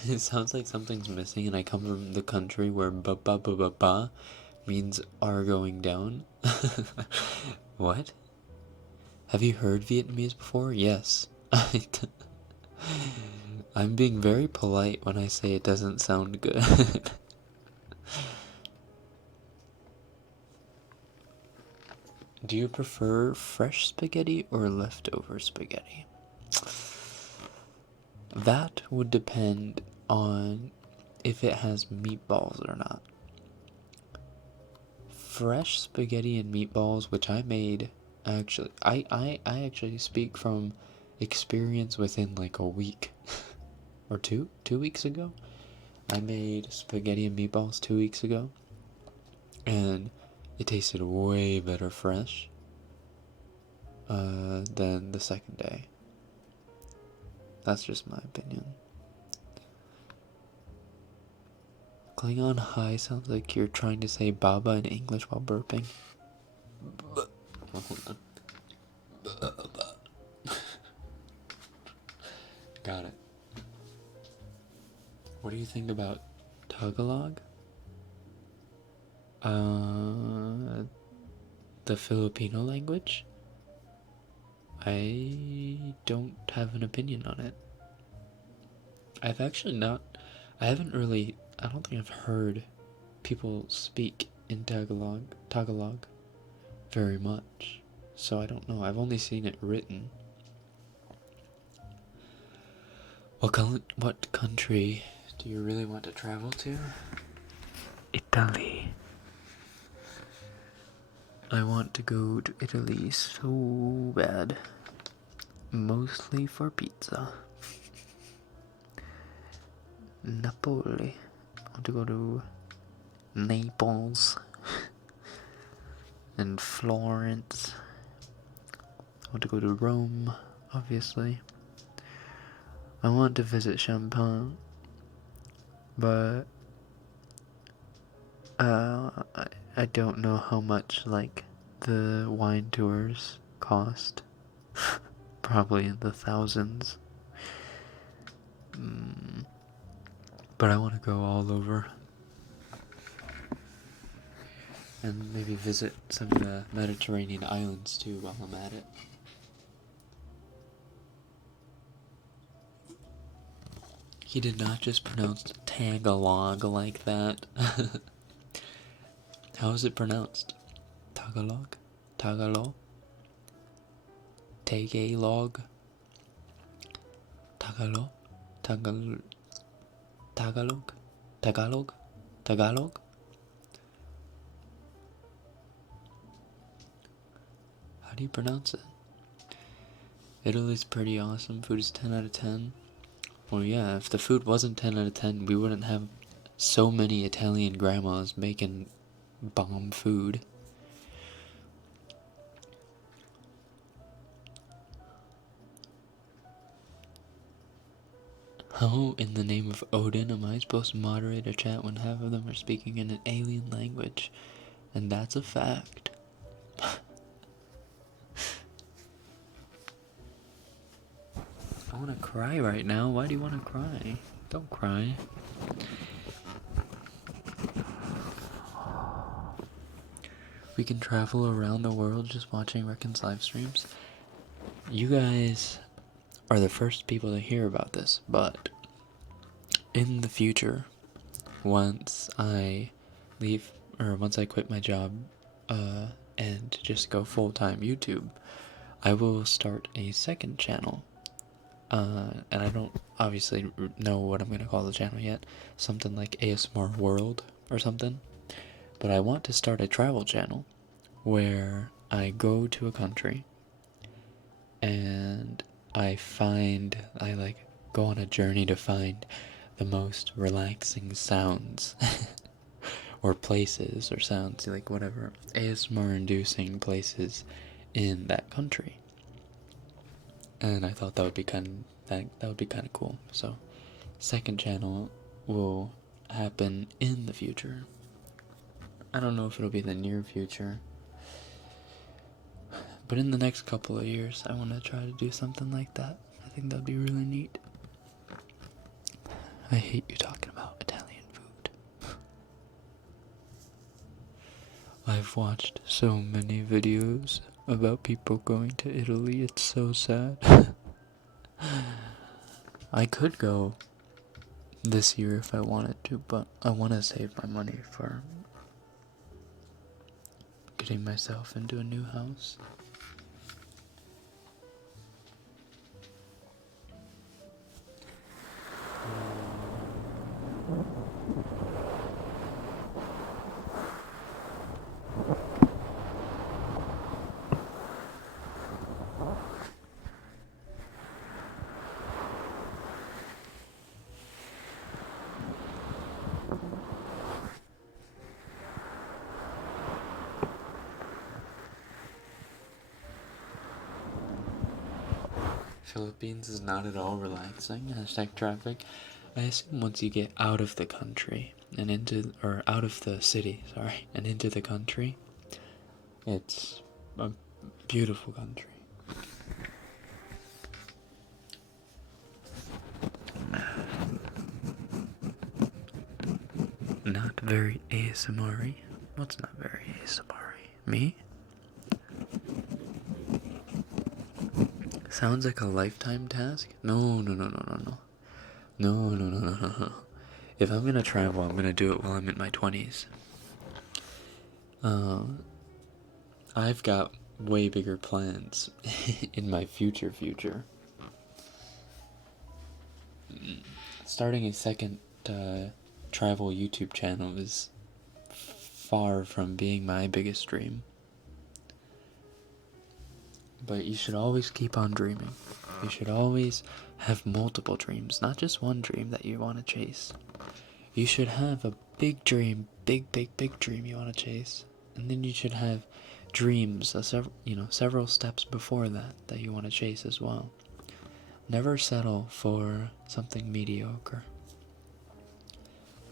It sounds like something's missing, and I come from the country where ba ba ba ba ba means are going down. What? Have you heard Vietnamese before? Yes. I'm being very polite when I say it doesn't sound good. Do you prefer fresh spaghetti or leftover spaghetti? That would depend on if it has meatballs or not. Fresh spaghetti and meatballs, which I made, actually, I actually speak from experience within like a week or 2 weeks ago. I made spaghetti and meatballs 2 weeks ago, and it tasted way better fresh than the second day. That's just my opinion. Klingon hi sounds like you're trying to say Baba in English while burping. Oh, hold on. Got it. What do you think about Tagalog? The Filipino language? I don't have an opinion on it. I haven't really, I don't think I've heard people speak in Tagalog very much. So I don't know, I've only seen it written. What country do you really want to travel to? Italy. I want to go to Italy so bad. Mostly for pizza. Napoli. I want to go to Naples and Florence. I want to go to Rome, obviously. I want to visit Champagne, but I don't know how much like the wine tours cost. Probably in the thousands. But I want to go all over. And maybe visit some of the Mediterranean islands too while I'm at it. He did not just pronounce Tagalog like that. How is it pronounced? Tagalog? Tagalog? Tagalog? Tagalog? Tagalog? Tagalog? Tagalog? Tagalog? How do you pronounce it? Italy's pretty awesome. Food is 10 out of 10. Well, yeah, if the food wasn't 10 out of 10, we wouldn't have so many Italian grandmas making bomb food. How in the name of Odin am I supposed to moderate a chat when half of them are speaking in an alien language? And that's a fact. I want to cry right now. Why do you want to cry? Don't cry. We can travel around the world just watching Rekken's live streams. You guys are the first people to hear about this, but in the future, once I leave, or once I quit my job, and just go full-time YouTube, I will start a second channel. And I don't obviously know what I'm going to call the channel yet. Something like ASMR World or something. But I want to start a travel channel where I go to a country and I go on a journey to find the most relaxing sounds or places or sounds, like whatever, ASMR inducing places in that country. And I thought that would be kind of cool. So, second channel will happen in the future. I don't know if it'll be the near future, but in the next couple of years, I want to try to do something like that. I think that'd be really neat. I hate you talking about Italian food. I've watched so many videos about people going to Italy. It's so sad. I could go this year if I wanted to, but I want to save my money for getting myself into a new house. Philippines is not at all relaxing. Hashtag traffic. I assume once you get out of the country and out of the city, and into the country, it's a beautiful country. Not very ASMR-y. What's not very ASMR-y? Me? Sounds like a lifetime task? No. No. If I'm gonna travel, I'm gonna do it while I'm in my 20s. I've got way bigger plans in my future. Starting a second travel YouTube channel is far from being my biggest dream. But you should always keep on dreaming. You should always have multiple dreams, not just one dream that you want to chase. You should have a big dream, big dream you want to chase, and then you should have dreams, several steps before that you want to chase as well. Never settle for something mediocre.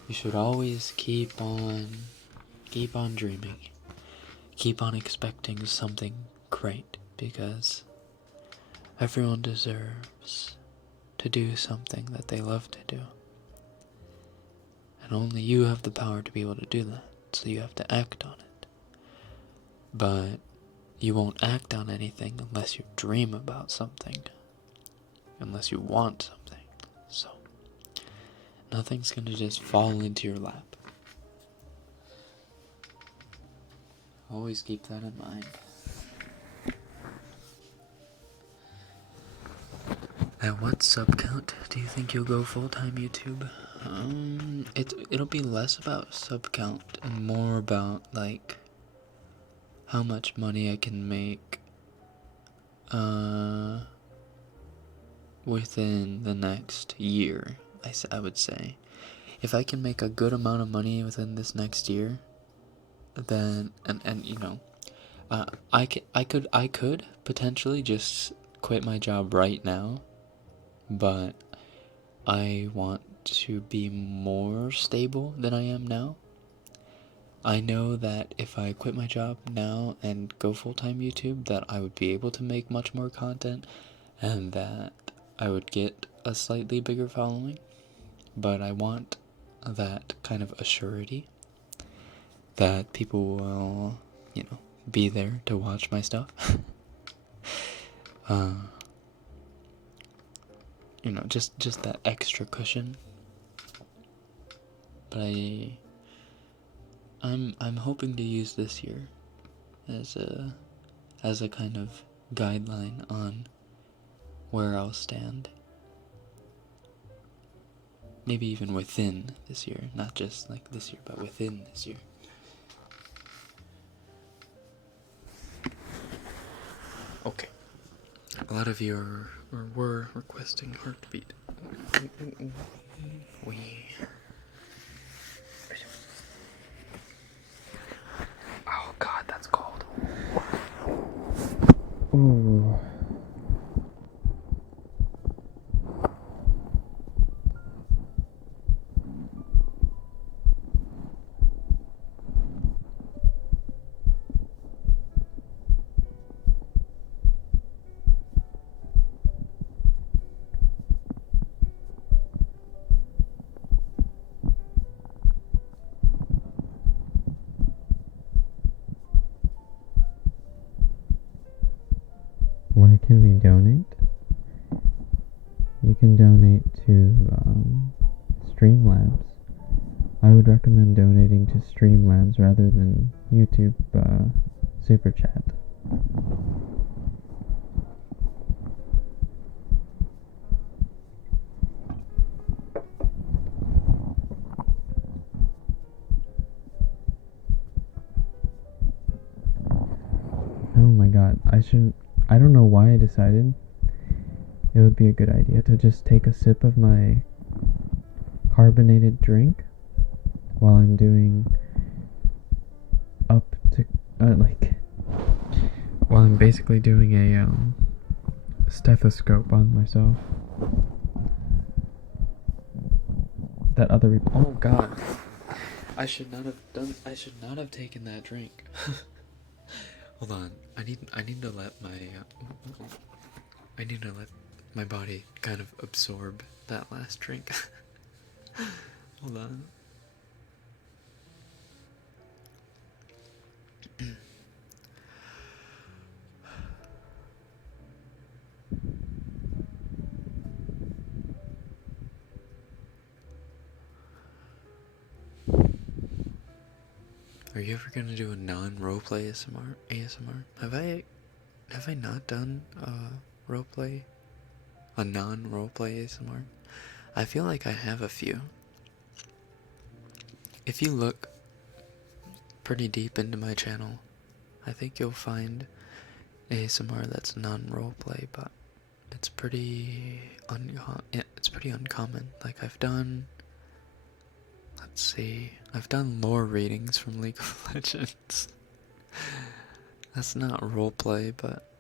You should always keep on dreaming. Keep on expecting something great, because everyone deserves to do something that they love to do. And only you have the power to be able to do that, so you have to act on it. But you won't act on anything unless you dream about something, unless you want something. So, nothing's gonna just fall into your lap. Always keep that in mind. At what sub count do you think you'll go full-time YouTube? It'll be less about sub count and more about like how much money I can make within the next year. I would say if I can make a good amount of money within this next year, then I could potentially just quit my job right now. But I want to be more stable than I am now. I know that if I quit my job now and go full-time YouTube, that I would be able to make much more content and that I would get a slightly bigger following. But I want that kind of assurity that people will, be there to watch my stuff. Just that extra cushion. But I'm hoping to use this year as a kind of guideline on where I'll stand. Maybe even within this year, not just like this year, but within this year. Okay. A lot of you were requesting heartbeat. Oh God, that's cold. Ooh. Where can we donate? You can donate to Streamlabs. I would recommend donating to Streamlabs rather than YouTube Super Chat. Oh my God, I don't know why I decided it would be a good idea to just take a sip of my carbonated drink while I'm doing while I'm basically doing a stethoscope on myself. That other oh God, I should not have taken that drink. Hold on, I need to let my body kind of absorb that last drink. Hold on. Are you ever gonna do a non-roleplay ASMR? Have I not done a non-roleplay ASMR? I feel like I have a few. If you look pretty deep into my channel, I think you'll find ASMR that's non-roleplay, but it's pretty uncommon. Like I've done lore readings from League of Legends. That's not roleplay, but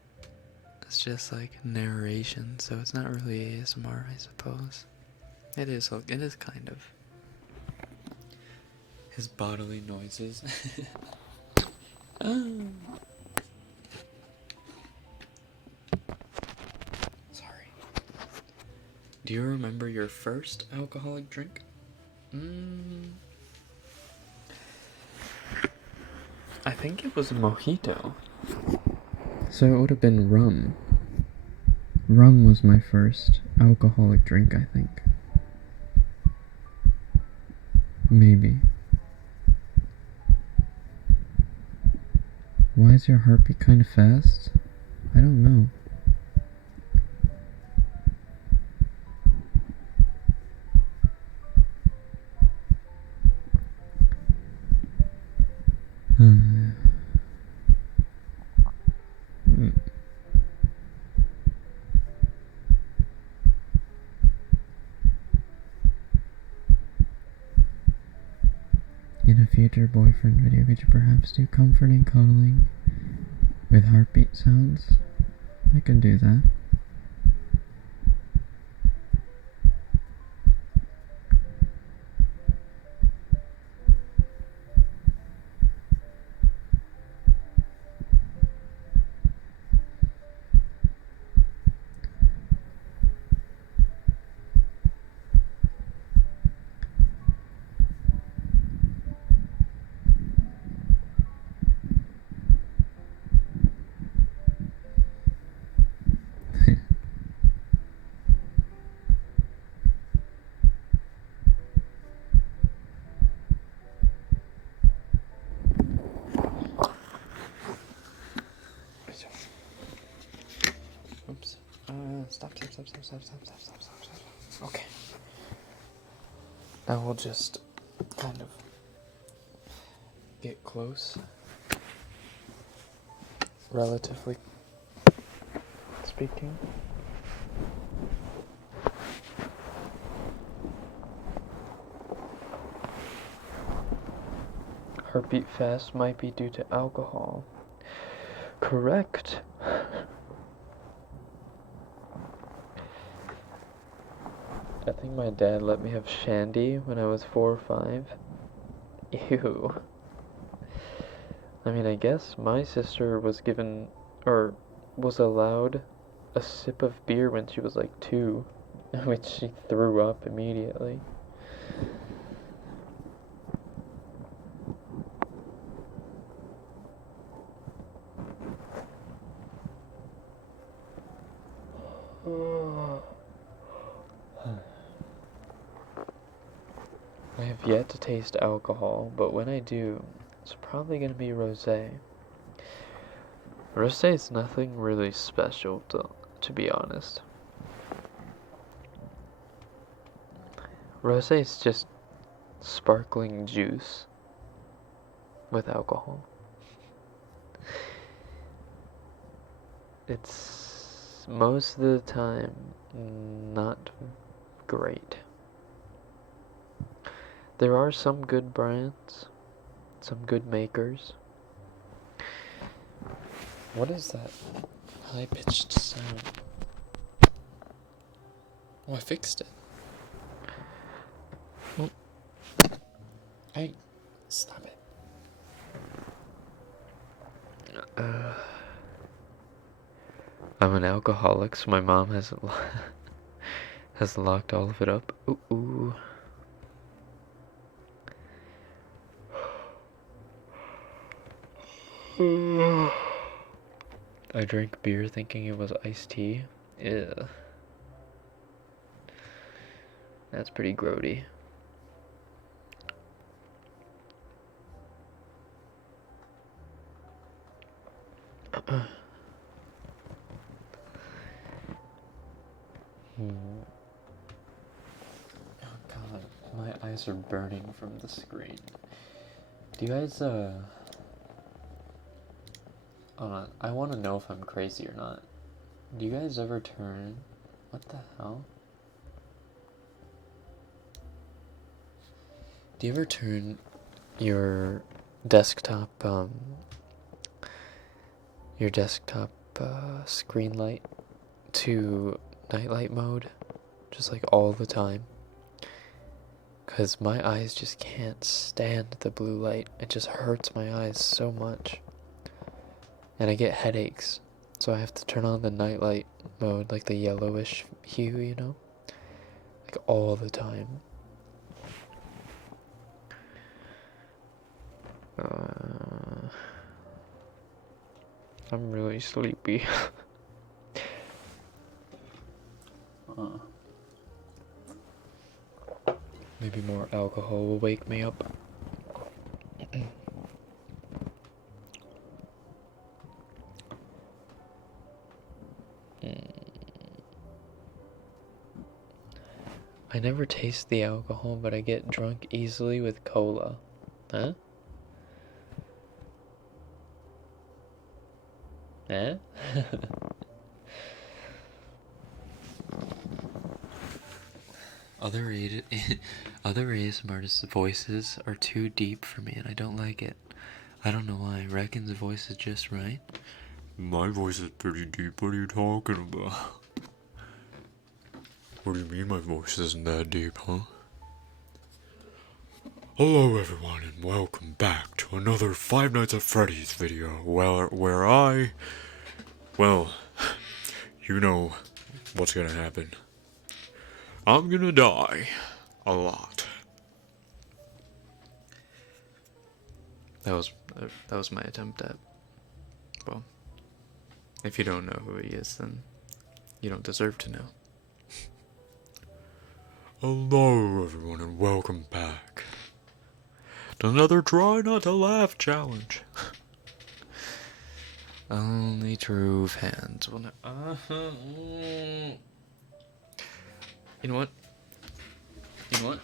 it's just like narration, so it's not really ASMR, I suppose. It is kind of. His bodily noises. Oh. Sorry. Do you remember your first alcoholic drink? I think it was a mojito. So it would have been rum. Rum was my first alcoholic drink, I think. Maybe. Why is your heartbeat kind of fast? I don't know. In a future boyfriend video, could you perhaps do comforting cuddling with heartbeat sounds? I can do that. Stop. Okay. Now we'll just kind of get close. Relatively speaking. Heartbeat fast might be due to alcohol. Correct. I think my dad let me have shandy when I was 4 or 5. Ew. I mean, I guess my sister was given, or was allowed, a sip of beer when she was like 2, which she threw up immediately. I have yet to taste alcohol, but when I do, it's probably gonna be rosé. Rosé is nothing really special, to be honest. Rosé is just sparkling juice with alcohol. It's most of the time not great. There are some good brands, some good makers. What is that high-pitched sound? Oh, I fixed it. Oh. Hey, stop it. I'm an alcoholic, so my mom has locked all of it up. Ooh. I drank beer thinking it was iced tea. Ew. That's pretty grody. Oh god, my eyes are burning from the screen. Do you guys, I want to know if I'm crazy or not. Do you guys ever turn... What the hell? Do you ever turn your desktop, screen light to nightlight mode? Just like all the time? Because my eyes just can't stand the blue light. It just hurts my eyes so much. And I get headaches. So I have to turn on the nightlight mode, like the yellowish hue, you know? Like all the time. I'm really sleepy. Maybe more alcohol will wake me up. I never taste the alcohol, but I get drunk easily with cola. Huh? Eh? Other ASMR artists' voices are too deep for me, and I don't like it. I don't know why. Rekken's voice is just right. My voice is pretty deep. What are you talking about? What do you mean my voice isn't that deep, huh? Hello everyone and welcome back to another Five Nights at Freddy's video where I... Well, you know what's gonna happen. I'm gonna die. A lot. That was my attempt at... Well, if you don't know who he is, then you don't deserve to know. Hello everyone and welcome back to another Try Not to Laugh challenge. Only true fans will know. You know what? You know what?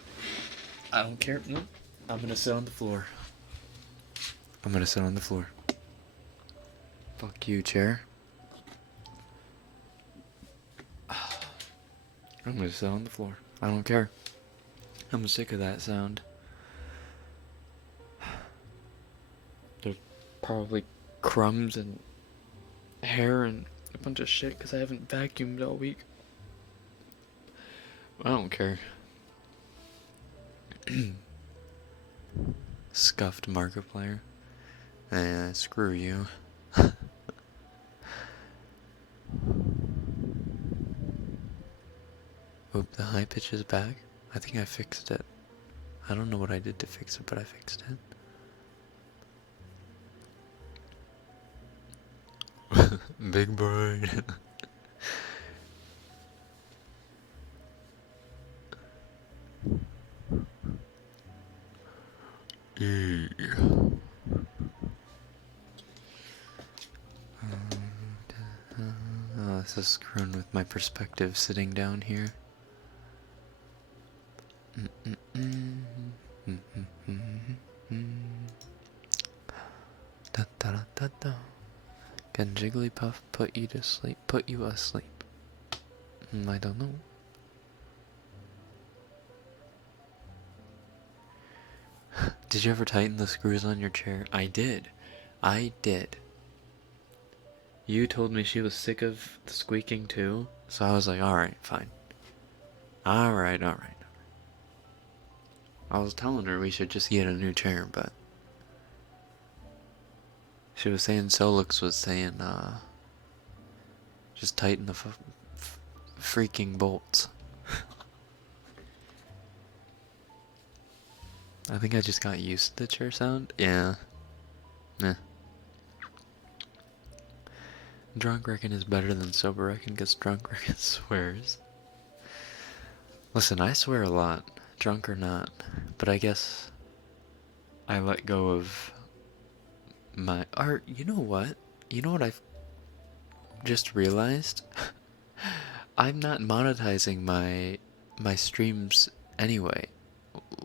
I don't care. No. I'm gonna sit on the floor. I'm gonna sit on the floor. Fuck you, chair. I'm gonna sit on the floor. I don't care. I'm sick of that sound. There's probably crumbs and hair and a bunch of shit because I haven't vacuumed all week. I don't care. Scuffed Markiplier. Screw you. Oop, the high pitch is back. I think I fixed it. I don't know what I did to fix it, but I fixed it. Big bird. Oh, this is screwing with my perspective sitting down here. Da da da da da. Can Jigglypuff put you to sleep? Put you asleep? I don't know. Did you ever tighten the screws on your chair? I did. I did. You told me she was sick of the squeaking too, so I was like, alright, fine. Alright. I was telling her we should just get a new chair, but she was saying Solix was saying, just tighten the freaking bolts. I think I just got used to the chair sound. Yeah. Meh. Drunk Rekken is better than sober Rekken because drunk Rekken swears. Listen, I swear a lot, drunk or not, but I guess I let go of my art. You know what? You know what I've just realized? I'm not monetizing my streams anyway.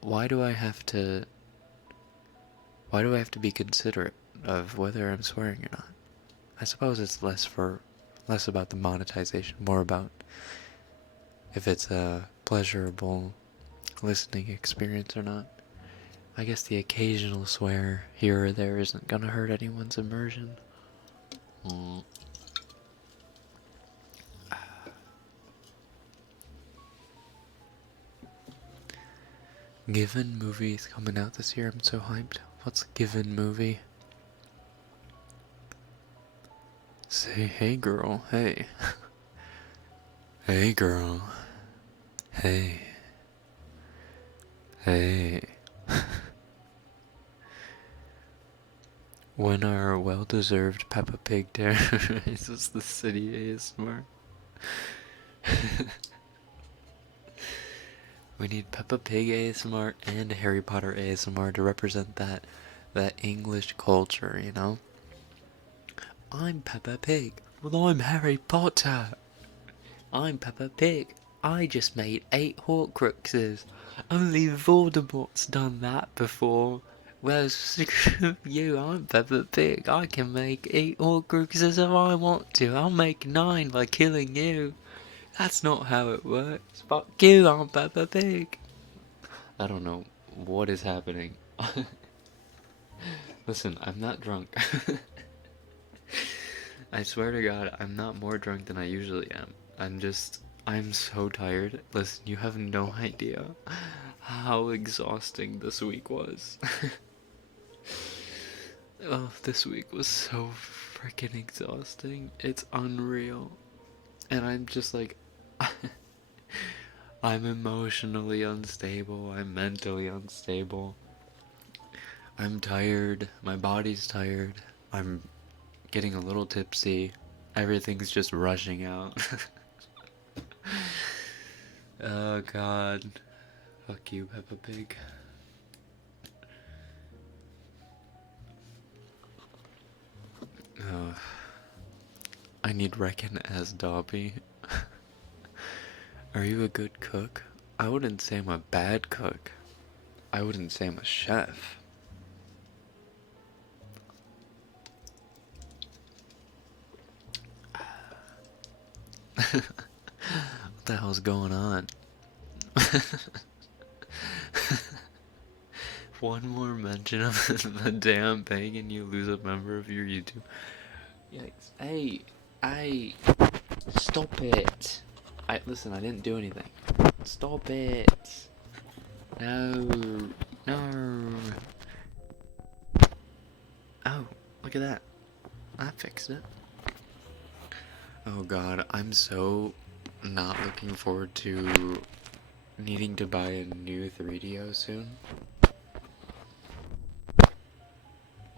Why do I have to be considerate of whether I'm swearing or not? I suppose it's less about the monetization, more about if it's a pleasurable listening experience or not. I guess the occasional swear here or there isn't gonna hurt anyone's immersion. Given movie is coming out this year. I'm so hyped. What's Given movie? Say hey girl, hey. Hey girl. Hey. Hey. When our well-deserved Peppa Pig terrorizes the city ASMR. We need Peppa Pig ASMR and Harry Potter ASMR to represent that English culture, you know? I'm Peppa Pig. Well, I'm Harry Potter. I'm Peppa Pig. I just made 8 Horcruxes. Only Voldemort's done that before. Well, screw you, I'm Peppa Pig. I can make 8 Horcruxes if I want to. I'll make 9 by killing you. That's not how it works. Fuck you, I'm Peppa Pig. I don't know what is happening. Listen, I'm not drunk. I swear to God, I'm not more drunk than I usually am. I'm so tired. Listen, you have no idea how exhausting this week was. Oh, this week was so freaking exhausting. It's unreal. And I'm just like, I'm emotionally unstable. I'm mentally unstable. I'm tired. My body's tired. I'm getting a little tipsy. Everything's just rushing out. Oh God. Fuck you, Peppa Pig. I need Rekken as Dobby. Are you a good cook? I wouldn't say I'm a bad cook. I wouldn't say I'm a chef. What the hell's going on? One more mention of the damn thing and you lose a member of your YouTube. Yikes. Hey, stop it. Listen, I didn't do anything. Stop it. No. Oh, look at that. I fixed it. Oh god, I'm so not looking forward to needing to buy a new 3DO soon. I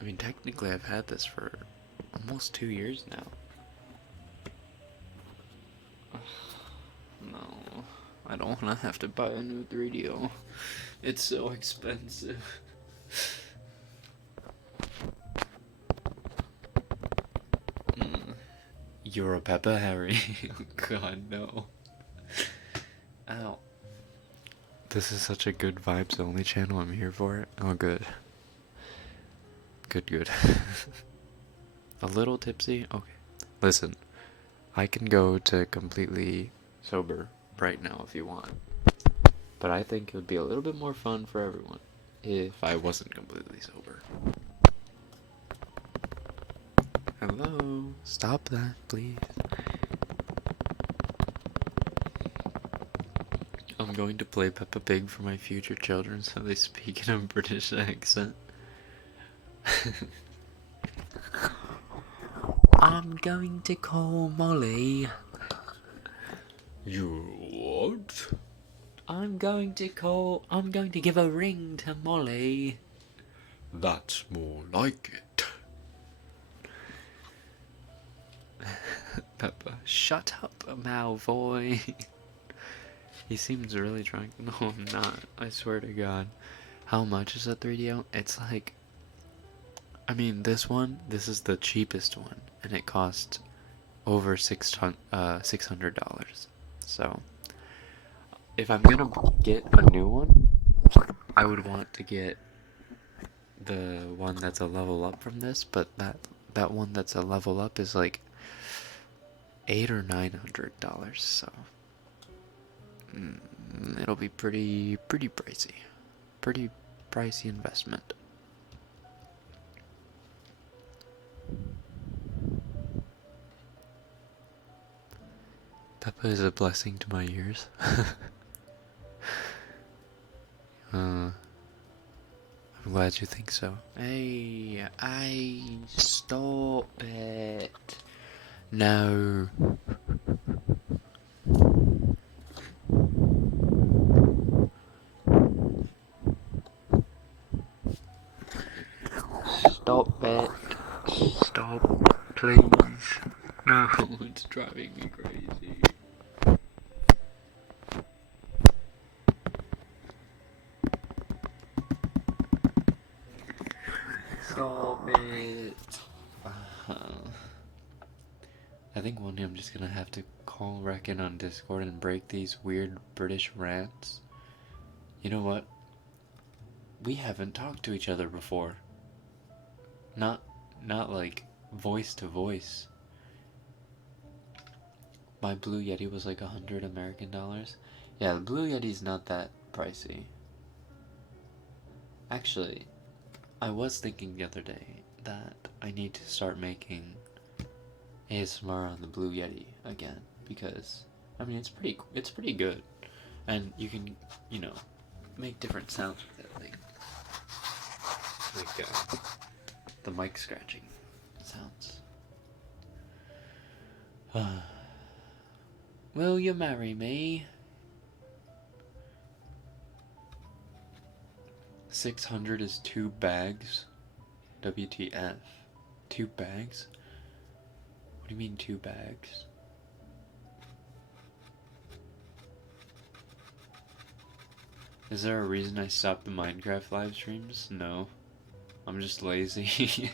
mean, technically I've had this for almost 2 years now. No, I don't want to have to buy a new 3DO. It's so expensive. You're a Peppa, Harry. God, no. Ow. This is such a good vibes only channel. I'm here for it. Oh, good. Good. A little tipsy? Okay. Listen, I can go to completely sober right now if you want. But I think it would be a little bit more fun for everyone if I wasn't completely sober. Hello? Stop that, please. I'm going to play Peppa Pig for my future children so they speak in a British accent. I'm going to call Molly. You what? I'm going to give a ring to Molly. That's more like it. Peppa, shut up, Malfoy. He seems really trying. No, I'm not. I swear to God. How much is a 3DO? It's like, I mean, this is the cheapest one, and it cost over $600. So, if I'm gonna get a new one, I would want to get the one that's a level up from this, but that one that's a level up is like $800 or $900. So, it'll be pretty pricey. Pretty pricey investment. Peppa is a blessing to my ears. I'm glad you think so. Hey, stop it. No. Stop it. Stop, please. No, it's driving me crazy. Stop it. I think one day I'm just gonna have to call Rekken on Discord and break these weird British rants. You know what? We haven't talked to each other before. Not like voice to voice. My Blue Yeti was like $100 American. Yeah, the Blue Yeti's not that pricey. Actually, I was thinking the other day that I need to start making ASMR on the Blue Yeti again, because I mean it's pretty good, and you can make different sounds with it, like the mic scratching sounds. Will you marry me? 600 is 2 bags. WTF? 2 bags? What do you mean 2 bags? Is there a reason I stopped the Minecraft live streams? No. I'm just lazy.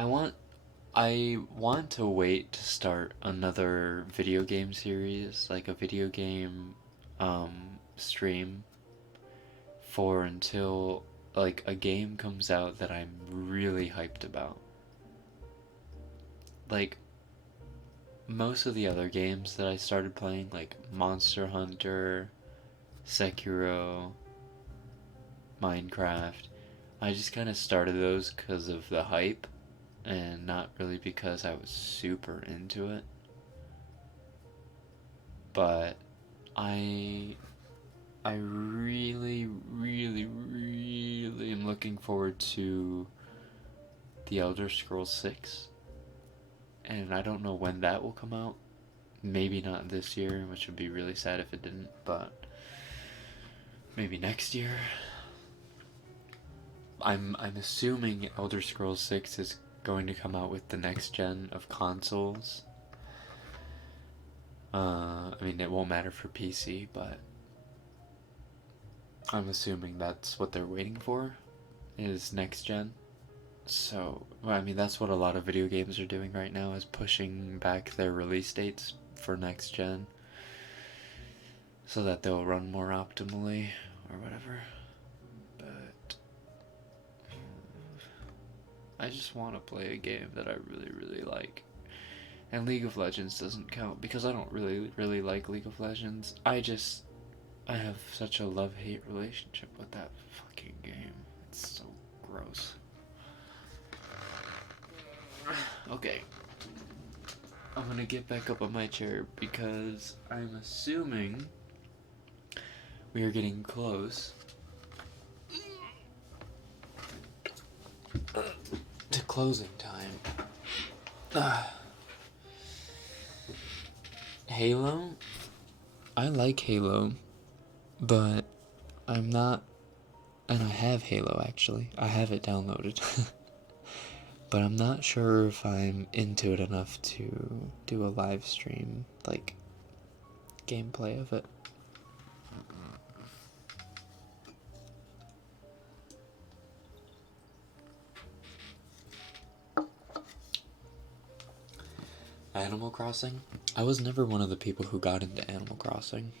I want to wait to start another video game series, like a video game stream, for until like a game comes out that I'm really hyped about. Like most of the other games that I started playing, like Monster Hunter, Sekiro, Minecraft, I just kind of started those because of the hype and not really because I was super into it. But I really, really, really am looking forward to The Elder Scrolls 6. And I don't know when that will come out. Maybe not this year, which would be really sad if it didn't, but maybe next year. I'm assuming Elder Scrolls 6 is going to come out with the next gen of consoles. I mean, it won't matter for PC, but I'm assuming that's what they're waiting for, is next gen. So, well, I mean, that's what a lot of video games are doing right now, is pushing back their release dates for next gen so that they'll run more optimally or whatever. But I just want to play a game that I really, really like. And League of Legends doesn't count because I don't really like League of Legends. I have such a love-hate relationship with that fucking game. It's so gross. Okay. I'm gonna get back up on my chair because I'm assuming we are getting close to closing time. Halo? I like Halo, but I'm not, and I have Halo actually. I have it downloaded. But I'm not sure if I'm into it enough to do a live stream, like, gameplay of it. Animal Crossing? I was never one of the people who got into Animal Crossing.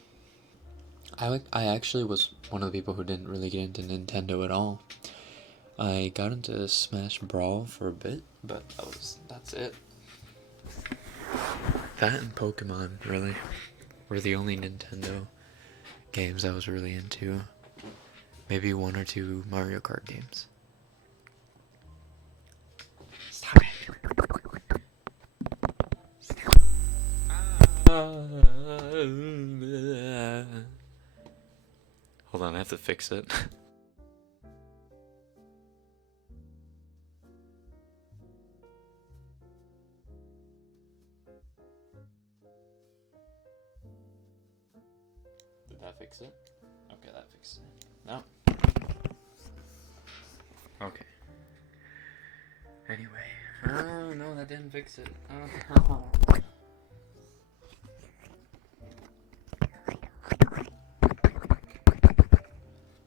I actually was one of the people who didn't really get into Nintendo at all. I got into Smash Brawl for a bit, but that's it. That and Pokemon, really, were the only Nintendo games I was really into. Maybe one or two Mario Kart games. Stop it. Hold on, I have to fix it. Did that fix it? Okay, that fixed it. No. Okay. Anyway. Oh, no, that didn't fix it.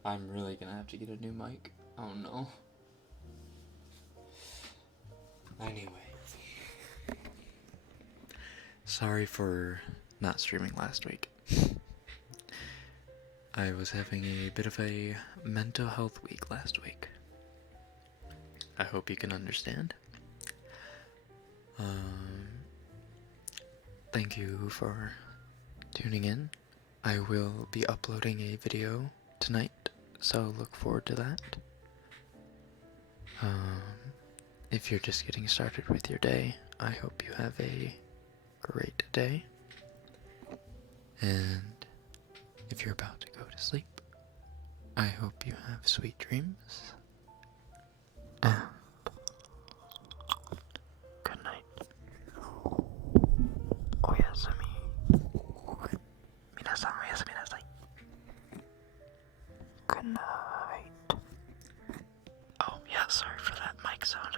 I'm really gonna have to get a new mic. Oh no. Anyway. Sorry for not streaming last week. I was having a bit of a mental health week last week. I hope you can understand. Thank you for tuning in. I will be uploading a video tonight, so look forward to that. If you're just getting started with your day, I hope you have a great day. And if you're about to go to sleep, I hope you have sweet dreams. Good night. Oyasumi. Minasan oyasumi nasai. Good night. Oh, yeah, sorry for that mic sound.